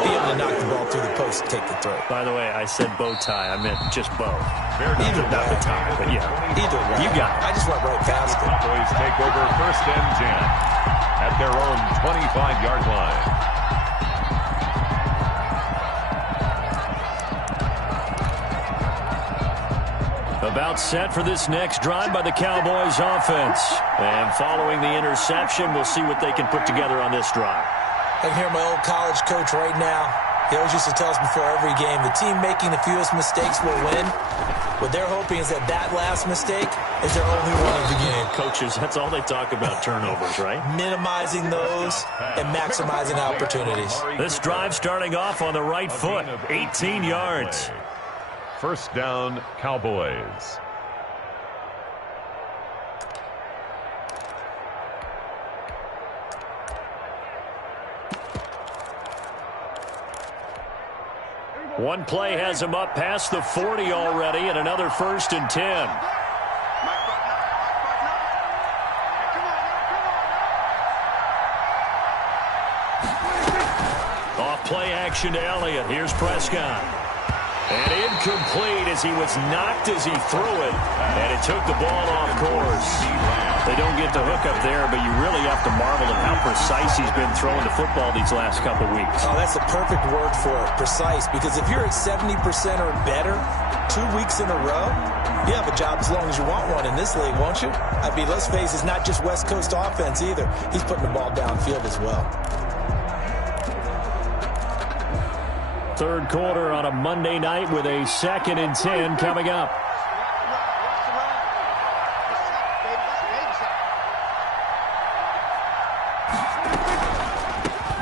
Be able to knock the ball through the post and take the throw. By the way, I said bow tie. I meant just bow. Either Not the tie, but yeah. Either way. You got it. I just went right past it. Cowboys take over 1st and 10 at their own 25-yard line. About set for this next drive by the Cowboys offense. And following the interception, we'll see what they can put together on this drive. I can hear my old college coach right now. He always used to tell us before every game, the team making the fewest mistakes will win. What they're hoping is that that last mistake is their only one of the game. Coaches, that's all they talk about, turnovers, right? Minimizing those and maximizing opportunities. This drive starting off on the right foot, 18 yards. First down, Cowboys. One play has him up past the 40 already, and another 1st and 10. Off play action to Elliott. Here's Prescott. And incomplete as he was knocked as he threw it. And it took the ball off course. They don't get the hook up there, but you really have to marvel at how precise he's been throwing the football these last couple weeks. Oh, that's the perfect word for it, precise. Because if you're at 70% or better 2 weeks in a row, you have a job as long as you want one in this league, won't you? I mean, let's face it, it's not just West Coast offense either. He's putting the ball downfield as well. Third quarter on a Monday night with a 2nd and 10 coming up.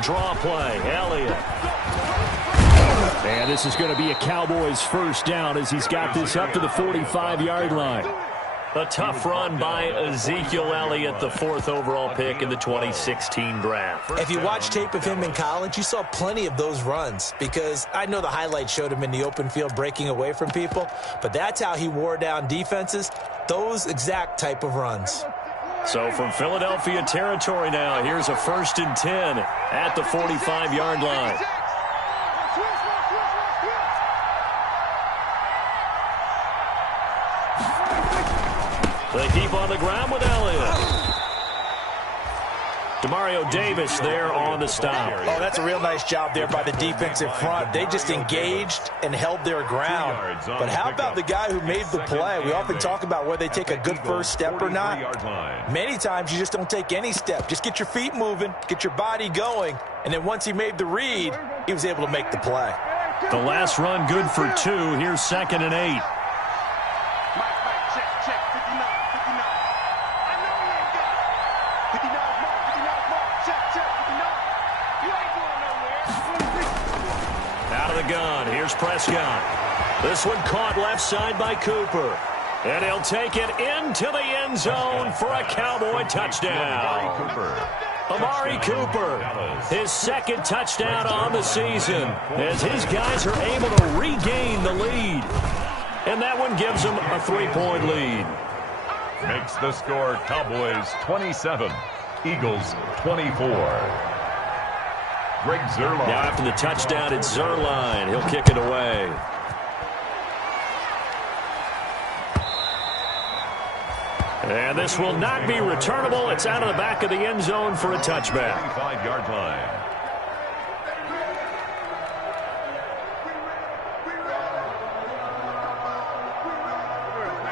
Draw play, Elliott. And this is going to be a Cowboys first down as he's got this up to the 45-yard line. A tough run by Ezekiel Elliott, the 4th overall pick in the 2016 draft. If you watch tape of him in college, you saw plenty of those runs because I know the highlights showed him in the open field breaking away from people, but that's how he wore down defenses, those exact type of runs. So from Philadelphia territory now, here's a 1st and 10 at the 45-yard line. They keep on the ground with Elliott. Demario Davis there on the stop. Oh, that's a real nice job there by the defensive front. They just engaged and held their ground. But how about the guy who made the play? We often talk about whether they take a good first step or not. Many times you just don't take any step. Just get your feet moving, get your body going, and then once he made the read, he was able to make the play. The last run good for 2. Here's 2nd and 8. Gun. Here's Prescott. This one caught left side by Cooper. And he'll take it into the end zone for a Cowboy touchdown. Amari Cooper, his 2nd touchdown on the season as his guys are able to regain the lead. And that one gives them a 3-point lead. Makes the score Cowboys 27, Eagles 24. Greg Zuerlein. Now after the touchdown, it's Zuerlein. He'll kick it away. And this will not be returnable. It's out of the back of the end zone for a touchback. 25-yard line.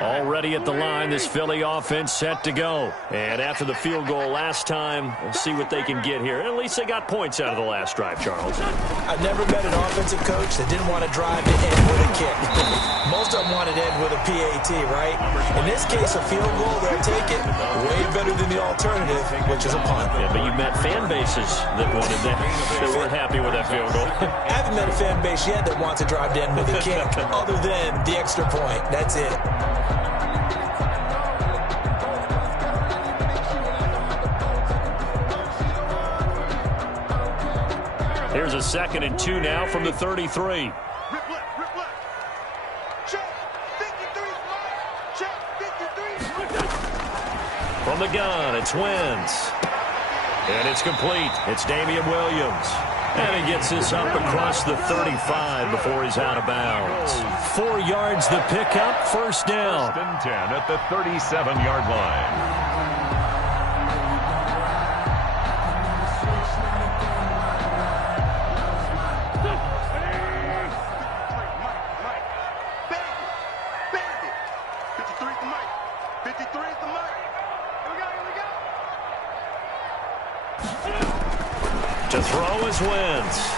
Already at the line, this Philly offense set to go. And after the field goal last time, we'll see what they can get here. At least they got points out of the last drive, Charles. I've never met an offensive coach that didn't want to drive to end with a kick. Most of them wanted to end with a PAT, right? In this case, a field goal, they'll take it way better than the alternative, which is a punt. Yeah, but you met fan bases that wanted that. They weren't happy with that field goal. I haven't met a fan base yet that wants to drive to end with a kick, other than the extra point. That's it. Here's a 2nd and 2 now from the 33. From the gun, it's Wentz. And it's complete. It's Damian Williams. And he gets this up across the 35 before he's out of bounds. 4 yards the pickup, 1st down. 1st and 10 at the 37-yard line. To throw is Wentz.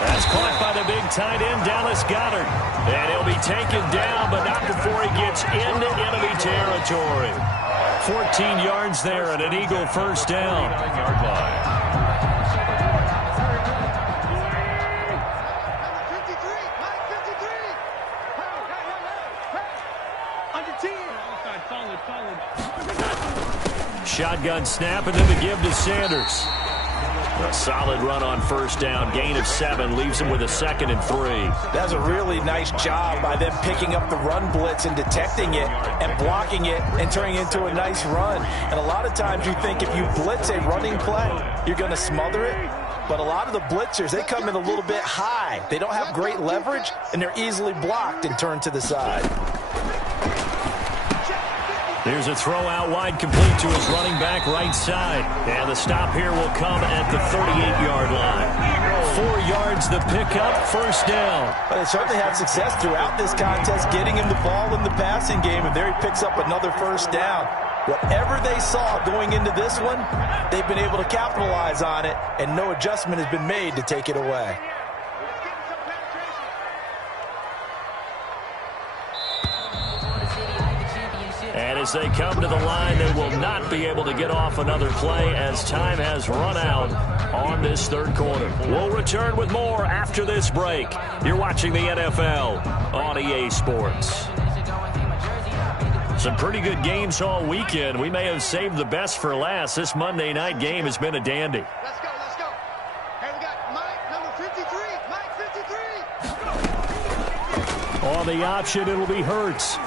That's caught by the big tight end, Dallas Goedert. And he'll be taken down, but not before he gets into enemy territory. 14 yards there and an Eagle first down. 9-yard line. Shotgun snap, and then the give to Sanders. A solid run on first down. Gain of 7 leaves him with a 2nd and 3. That's a really nice job by them picking up the run blitz and detecting it and blocking it and turning it into a nice run. And a lot of times you think if you blitz a running play, you're going to smother it. But a lot of the blitzers, they come in a little bit high. They don't have great leverage, and they're easily blocked and turned to the side. There's a throw out wide, complete to his running back right side. And the stop here will come at the 38-yard line. 4 yards the pickup, first down. But they certainly had success throughout this contest, getting him the ball in the passing game, and there he picks up another first down. Whatever they saw going into this one, they've been able to capitalize on it, and no adjustment has been made to take it away. And as they come to the line, they will not be able to get off another play as time has run out on this third quarter. We'll return with more after this break. You're watching the NFL on EA Sports. Some pretty good games all weekend. We may have saved the best for last. This Monday night game has been a dandy. Let's go, let's go. Hey, we got Mike, number 53. Mike 53. On the option, it'll be Hurts.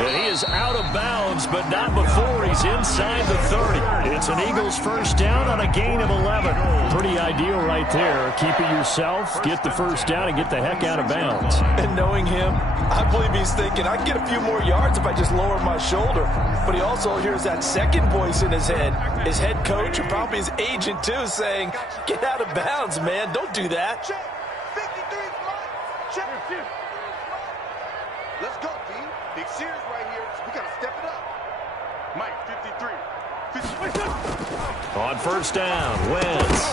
And he is out of bounds, but not before he's inside the 30. It's an Eagles first down on a gain of 11. Pretty ideal right there. Keep it yourself, get the first down, and get the heck out of bounds. And knowing him, I believe he's thinking, I can get a few more yards if I just lower my shoulder. But he also hears that second voice in his head, his head coach, and probably his agent too, saying, get out of bounds, man. Don't do that. Check. 53, Mike. Check. Let's go, team. Big series right here. We got to step it up. Mike, 53. 53. On first down, Wentz.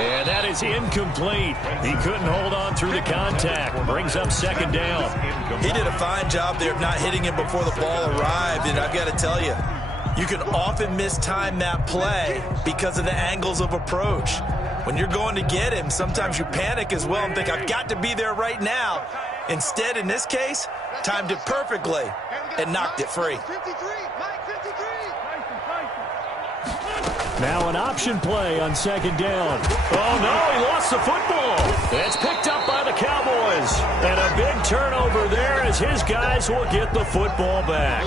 And that is incomplete. He couldn't hold on through the contact. Brings up second down. He did a fine job there of not hitting him before the ball arrived, and I've got to tell you, you can often mistime that play because of the angles of approach. When you're going to get him, sometimes you panic as well and think, I've got to be there right now. Instead, in this case, timed it perfectly and knocked it free. 53, Mike 53. Now an option play on second down. Oh, no, he lost the football. It's picked up by the Cowboys. And a big turnover there as his guys will get the football back.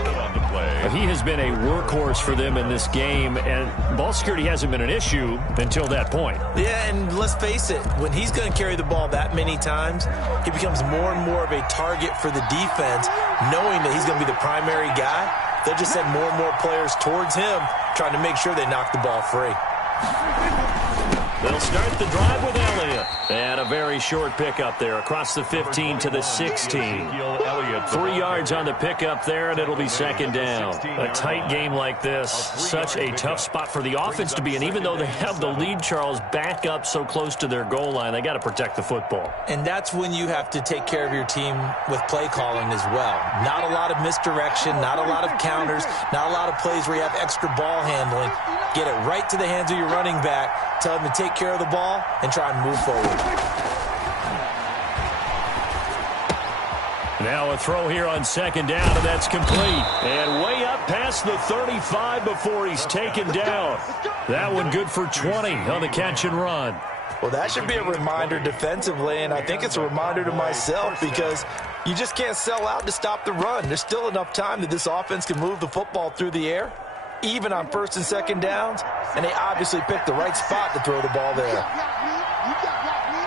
He has been a workhorse for them in this game, and ball security hasn't been an issue until that point. Yeah, and let's face it, when he's going to carry the ball that many times, he becomes more and more of a target for the defense, knowing that he's going to be the primary guy. They'll just send more and more players towards him, trying to make sure they knock the ball free. They'll start the drive with Elliott. And a very short pickup there across the 15 to the 16. 3 yards on the pickup there, and it'll be second down. A tight game like this, such a tough spot for the offense to be in. Even though they have the lead, Charles, back up so close to their goal line, they got to protect the football. And that's when you have to take care of your team with play calling as well. Not a lot of misdirection, not a lot of counters, not a lot of plays where you have extra ball handling. Get it right to the hands of your running back, tell him to take care of the ball, and try and move forward. Now a throw here on second down, and that's complete. And way up past the 35 before he's taken down. That one good for 20 on the catch and run. Well, that should be a reminder defensively, and I think it's a reminder to myself because you just can't sell out to stop the run. There's still enough time that this offense can move the football through the air, even on first and second downs, and they obviously picked the right spot to throw the ball there. You got blocked me.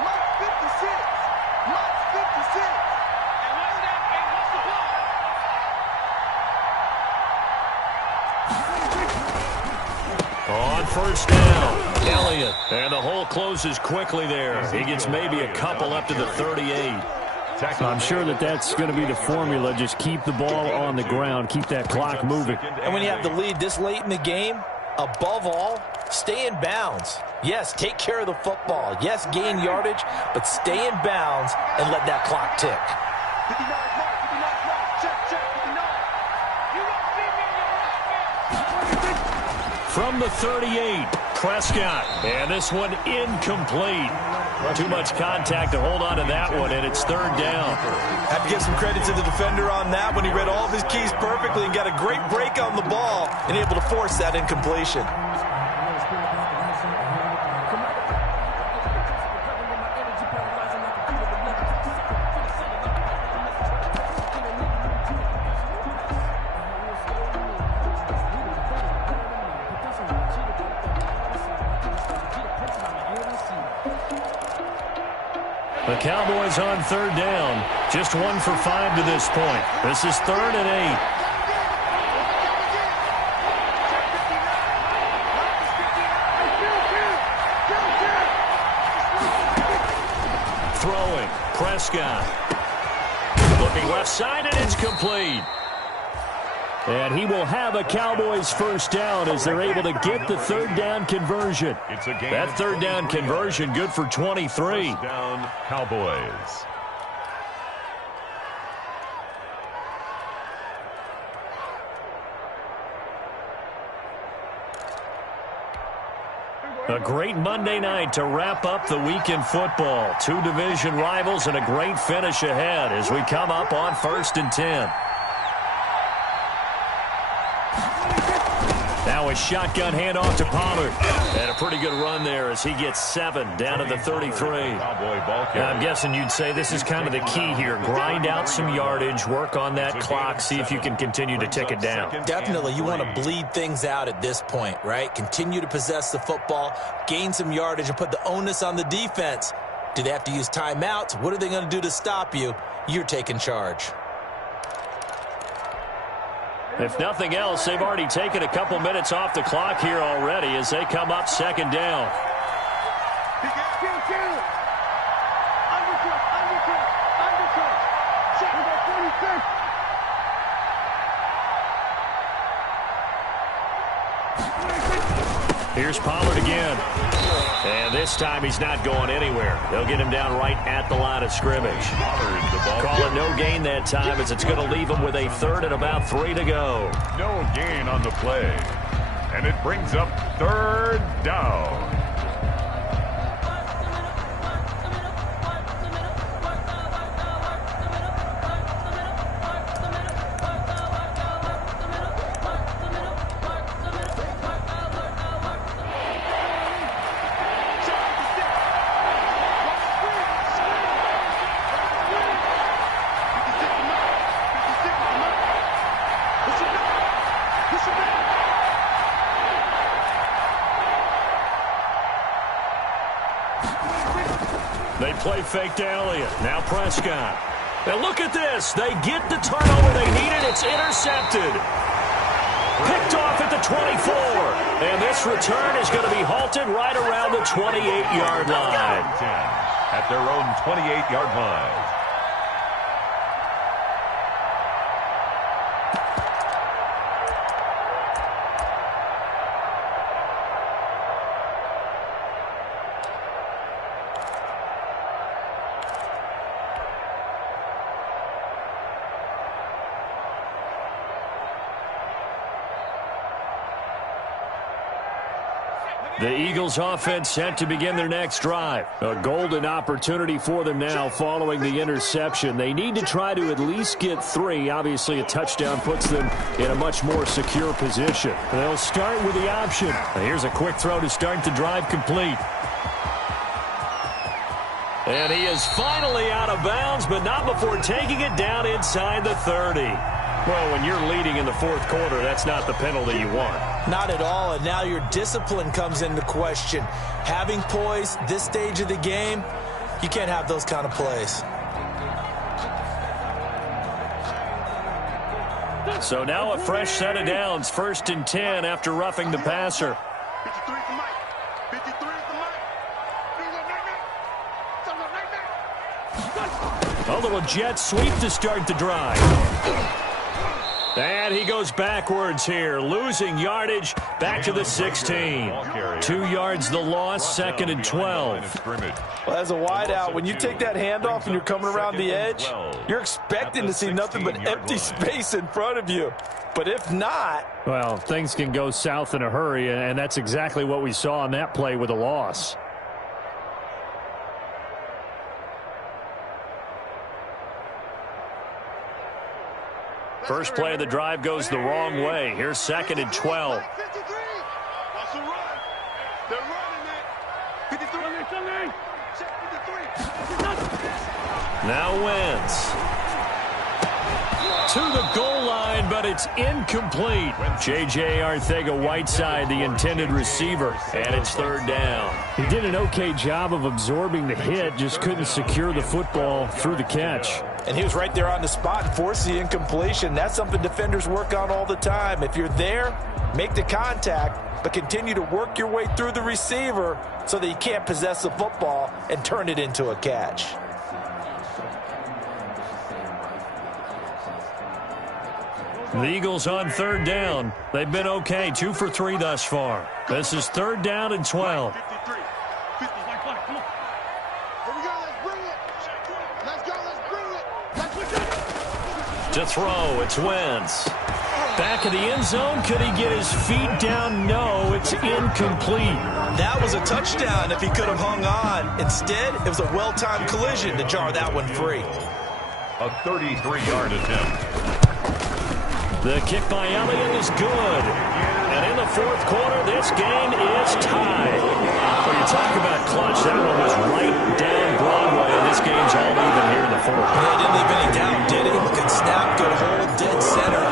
Mike 56. Mike 56. And what's that? On Hey, what's the ball? first down, Elliott. And the hole closes quickly there. He gets maybe a couple up to the 38. I'm sure that that's going to be the formula. Just keep the ball on the ground. Keep that clock moving. And when you have the lead this late in the game, above all, Stay in bounds. Yes, take care of the football. Yes, gain yardage, but stay in bounds and let that clock tick. 59 mark, 59 mark. Check, 59. You won't see me in your offense. From the 38, Prescott. And this one incomplete. Too much contact to hold on to that one, and it's third down. Have to give some credit to the defender on that when he read all of his keys perfectly and got a great break on the ball and able to force that incompletion. The Cowboys on third down. Just 1 for 5 to this point. This is 3rd and 8. Throwing. Prescott. Looking left side, and it's complete. And he will have a Cowboys first down as they're able to get the third down conversion. It's a game. That third down conversion good for 23. First down, Cowboys. A great Monday night to wrap up the week in football. 2 division rivals and a great finish ahead as we come up on 1st and 10. Now a shotgun handoff to Pollard. And a pretty good run there as he gets 7 down to the 33. I'm guessing you'd say this is kind of the key here. Grind out some yardage, work on that clock, see if you can continue to tick it down. Definitely, you want to bleed things out at this point, right? Continue to possess the football, gain some yardage, and put the onus on the defense. Do they have to use timeouts? What are they going to do to stop you? You're taking charge. If nothing else, they've already taken a couple minutes off the clock here already as they come up 2nd down. Here's Pollard again. And this time he's not going anywhere. They'll get him down right at the line of scrimmage. Call it no gain that time as it's going to leave him with a 3rd and about 3 to go. No gain on the play. And it brings up 3rd down. They play fake to Elliott. Now Prescott. Now look at this. They get the turnover they needed. It's intercepted. Picked off at the 24. And this return is going to be halted right around the 28-yard line. At their own 28-yard line. The Eagles offense set to begin their next drive. A golden opportunity for them now following the interception. They need to try to at least get 3. Obviously, a touchdown puts them in a much more secure position. They'll start with the option. And here's a quick throw to start the drive complete. And he is finally out of bounds, but not before taking it down inside the 30. Well, when you're leading in the 4th quarter, that's not the penalty you want. Not at all, and now your discipline comes into question. Having poise this stage of the game, you can't have those kind of plays. So now a fresh set of downs, 1st and 10 after roughing the passer. 53 is the mic. 53 is the mic. A little jet sweep to start the drive. And he goes backwards here, losing yardage back to the 16. 2 yards the loss, 2nd and 12. Well, as a wideout, when you take that handoff and you're coming around the edge, you're expecting to see nothing but empty space in front of you. But if not... well, things can go south in a hurry, and that's exactly what we saw on that play with a loss. First play of the drive goes the wrong way. Here's 2nd and 12. That's a run. They're running it. 53. Check 53. Now wins. To the goal line, but it's incomplete. J.J. Arcega-Whiteside, the intended receiver, and it's 3rd down. He did an okay job of absorbing the hit, just couldn't secure the football through the catch. And he was right there on the spot and forced the incompletion. That's something defenders work on all the time. If you're there, make the contact, but continue to work your way through the receiver so that you can't possess the football and turn it into a catch. The Eagles on 3rd down. They've been okay, 2 for 3 thus far. This is 3rd down and 12. 53. 50. Come on. Here we go. Let's bring it. Let's go. Let's bring it. Let's bring it. To throw, it's Wentz. Back of the end zone. Could he get his feet down? No, it's incomplete. That was a touchdown if he could have hung on. Instead, it was a well-timed collision to jar that one free. A 33-yard attempt. The kick by Elliott is good. And in the 4th quarter, this game is tied. When you talk about clutch, that one was right down Broadway, and this game's all even here in the 4th. Yeah, he didn't leave any doubt, did he? Good snap, good hold, dead center.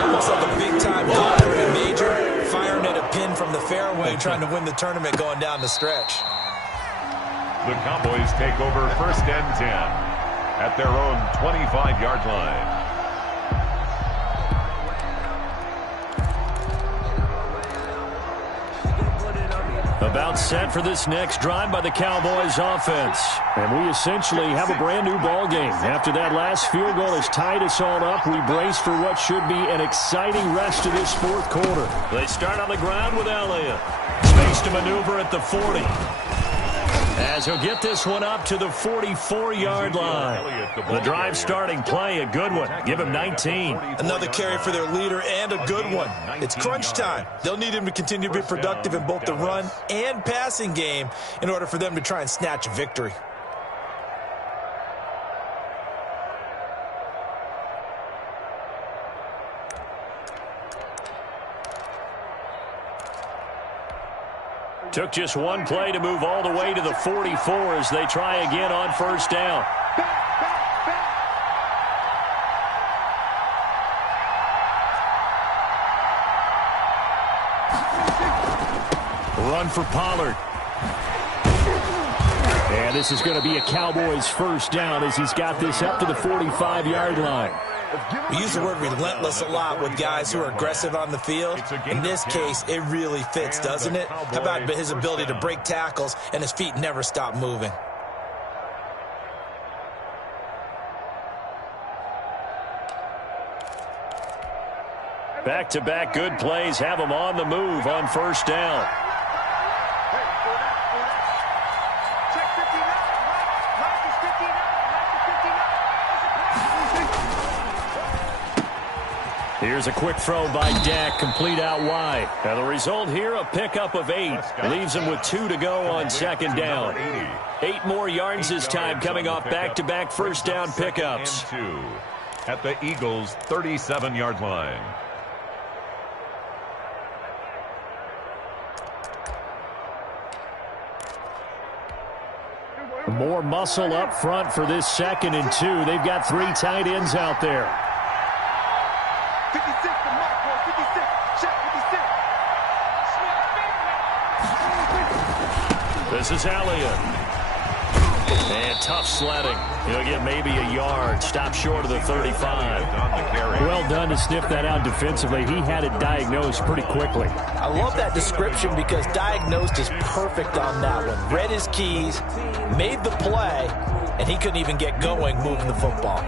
Almost like a big-time golfer in a major, firing at a pin from the fairway, trying to win the tournament going down the stretch. The Cowboys take over 1st and 10 at their own 25-yard line. About set for this next drive by the Cowboys offense. And we essentially have a brand new ball game. After that last field goal has tied us all up, we brace for what should be an exciting rest of this 4th quarter. They start on the ground with Elliott. Space to maneuver at the 40. As he'll get this one up to the 44-yard line. The drive starting play, a good one. Give him 19. Another carry for their leader and a good one. It's crunch time. They'll need him to continue to be productive in both the run and passing game in order for them to try and snatch a victory. Took just one play to move all the way to the 44 as they try again on 1st down. Run for Pollard. And this is going to be a Cowboys 1st down as he's got this up to the 45-yard line. We use the word relentless a lot with guys who are aggressive on the field. In this case, it really fits, doesn't it? How about his ability to break tackles and his feet never stop moving? Back-to-back good plays have him on the move on 1st down. Here's a quick throw by Dak, complete out wide. Now the result here, a pickup of 8. Leaves him with 2 to go on 2nd down. 8 more yards this time coming off back-to-back 1st down pickups. At the Eagles' 37-yard line. More muscle up front for this 2nd and 2. They've got 3 tight ends out there. 56, the mark, bro. 56. Check 56. This is Elliott. And tough sledding. He'll get maybe a yard. Stop short of the 35. Well done to sniff that out defensively. He had it diagnosed pretty quickly. I love that description because diagnosed is perfect on that one. Read his keys, made the play, and he couldn't even get going moving the football.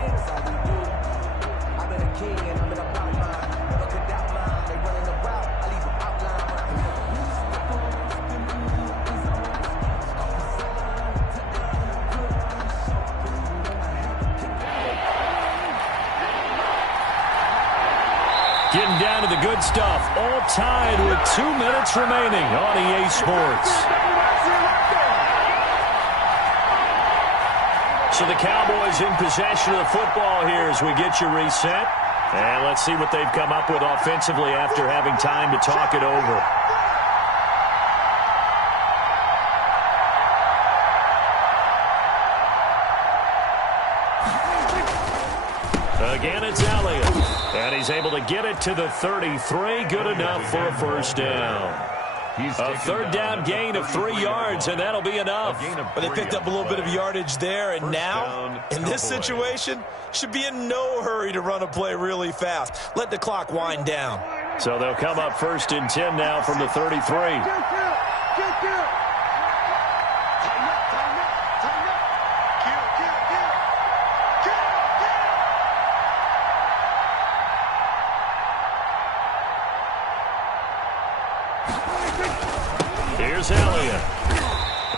getting down to the good stuff. All tied with 2 minutes remaining on EA Sports. So the Cowboys in possession of the football here as we get you reset. And let's see what they've come up with offensively after having time to talk it over. Again, it's Elliott. And he's able to get it to the 33. Good enough for a first down. A third down gain of 3 yards, and that'll be enough. But they picked up a little bit of yardage there, and now, in this situation, should be in no hurry to run a play really fast. Let the clock wind down. So they'll come up 1st and 10 now from the 33. Here's Elliott.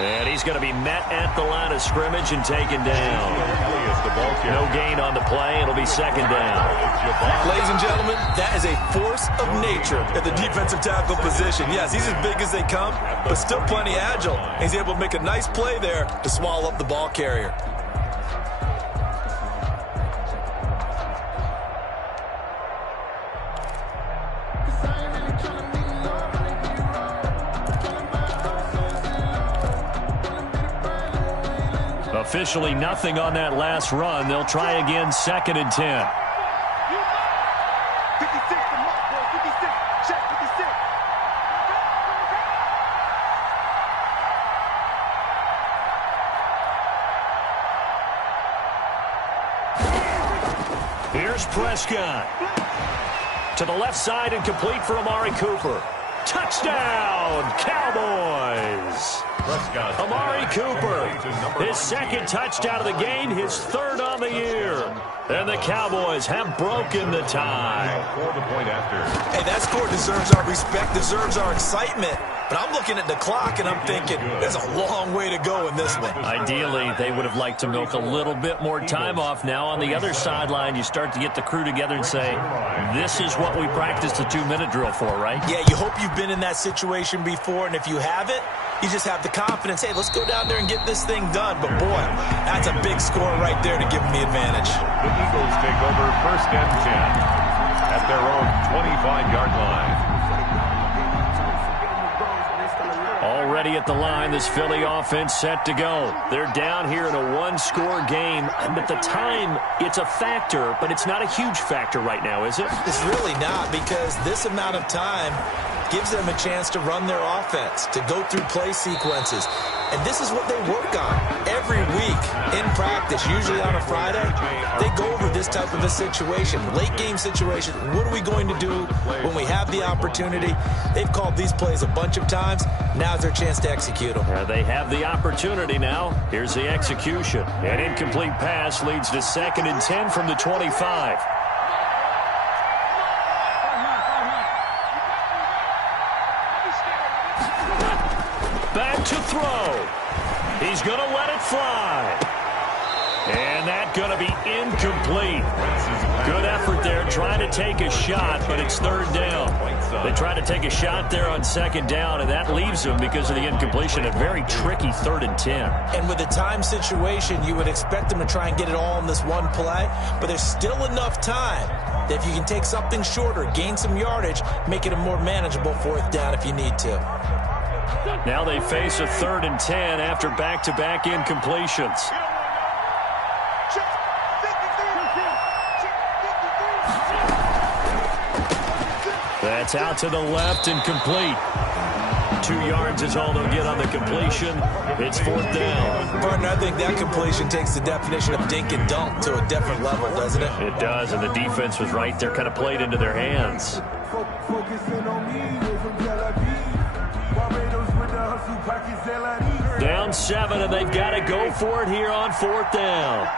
And he's going to be met at the line of scrimmage and taken down. No gain on the play. It'll be 2nd down. Ladies and gentlemen, that is a force of nature at the defensive tackle position. Yes, he's as big as they come, but still plenty agile. He's able to make a nice play there to swallow up the ball carrier. Officially nothing on that last run. They'll try again 2nd and 10. 56 to mark, bro. 56. Check 56. Here's Prescott. To the left side and complete for Amari Cooper. Touchdown, Cowboys! Amari Cooper, his 2nd touchdown of the game, his 3rd on the year. And the Cowboys have broken the tie. Hey, that score deserves our respect, deserves our excitement. But I'm looking at the clock, and I'm thinking there's a long way to go in this one. Ideally, they would have liked to milk a little bit more time off. Now, on the other sideline, you start to get the crew together and say, this is what we practiced the 2-minute drill for, right? Yeah, you hope you've been in that situation before, and if you haven't, you just have the confidence, hey, let's go down there and get this thing done. But, boy, that's a big score right there to give them the advantage. The Eagles take over 1st and 10 at their own 25-yard line. Already at the line, this Philly offense set to go. They're down here in a 1-score game. At the time, it's a factor, but it's not a huge factor right now, is it? It's really not, because this amount of time gives them a chance to run their offense, to go through play sequences. And this is what they work on every week in practice, usually on a Friday. They go over this type of a situation, late game situation. What are we going to do when we have the opportunity? They've called these plays a bunch of times. Now's their chance to execute them. They have the opportunity now. Here's the execution. An incomplete pass leads to 2nd and 10 from the 25. Back to throw. He's going to let it fly. And that's going to be incomplete. Good effort there trying to take a shot, but it's 3rd down. They try to take a shot there on 2nd down, and that leaves them, because of the incompletion, a very tricky 3rd and 10. And with the time situation, you would expect them to try and get it all in this one play, but there's still enough time that if you can take something shorter, gain some yardage, make it a more manageable 4th down if you need to. Now they face a 3rd and 10 after back-to-back incompletions. That's out to the left and complete. 2 yards is all they'll get on the completion. It's 4th down. Partner, I think that completion takes the definition of dink and dunk to a different level, doesn't it? It does, and the defense was right there, kind of played into their hands. Down 7, and they've got to go for it here on 4th down.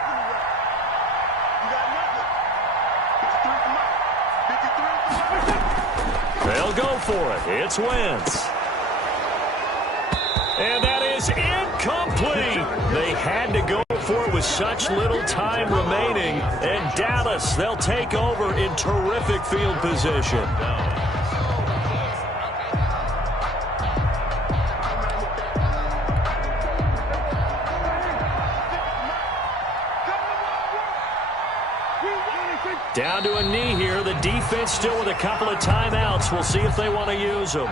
They'll go for it. It's Wentz. And that is incomplete. They had to go for it with such little time remaining. And Dallas, they'll take over in terrific field position. Down to a knee here. The defense still with a couple of timeouts. We'll see if they want to use them.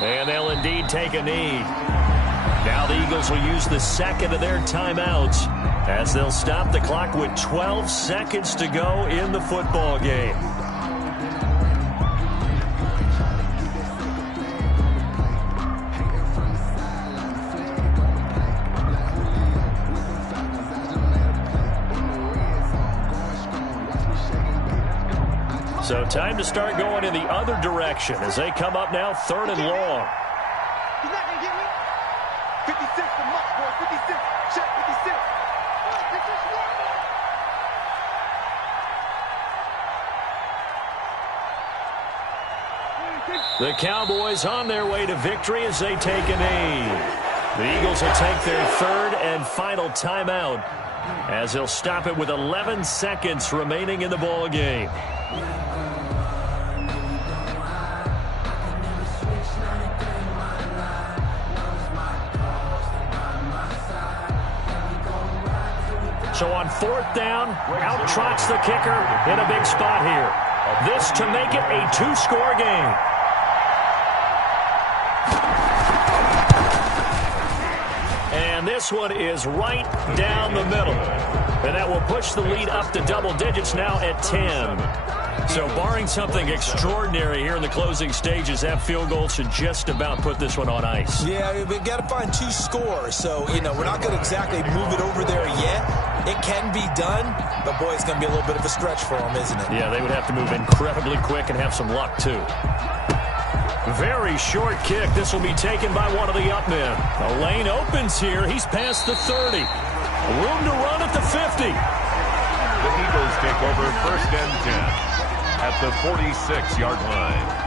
And they'll indeed take a knee. Now the Eagles will use the second of their timeouts as they'll stop the clock with 12 seconds to go in the football game. So time to start going in the other direction as they come up now 3rd and long. He's not going to get me. 56 for Mutt, boy. 56. Check 56. The Cowboys on their way to victory as they take a knee. The Eagles will take their 3rd and final timeout as they'll stop it with 11 seconds remaining in the ball game. So on 4th down, out trots the kicker in a big spot here. This to make it a 2-score game. And this one is right down the middle. And that will push the lead up to double digits now at 10. So barring something extraordinary here in the closing stages, that field goal should just about put this one on ice. Yeah, we've got to find 2 scores. So, we're not going to exactly move it over there yet. It can be done, but, boy, it's going to be a little bit of a stretch for them, isn't it? Yeah, they would have to move incredibly quick and have some luck, too. Very short kick. This will be taken by one of the up men. The lane opens here. He's past the 30. Room to run at the 50. The Eagles take over 1st and 10 at the 46-yard line.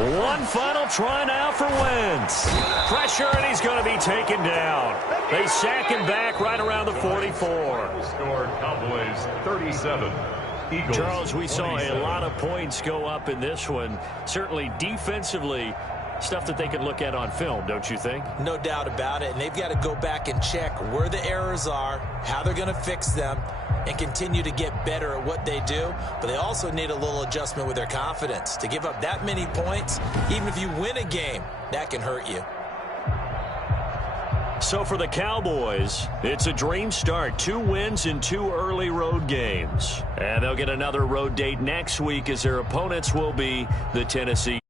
One final try now for Wentz. Pressure, and he's going to be taken down. They sack him back right around the 44. Score Cowboys 37. Eagles Charles, we 27. saw a lot of points go up in this one. Certainly defensively, stuff that they can look at on film, don't you think? No doubt about it. And they've got to go back and check where the errors are, how they're going to fix them, and continue to get better at what they do. But they also need a little adjustment with their confidence. To give up that many points, even if you win a game, that can hurt you. So for the Cowboys, it's a dream start. 2 wins in 2 early road games. And they'll get another road date next week as their opponents will be the Tennessee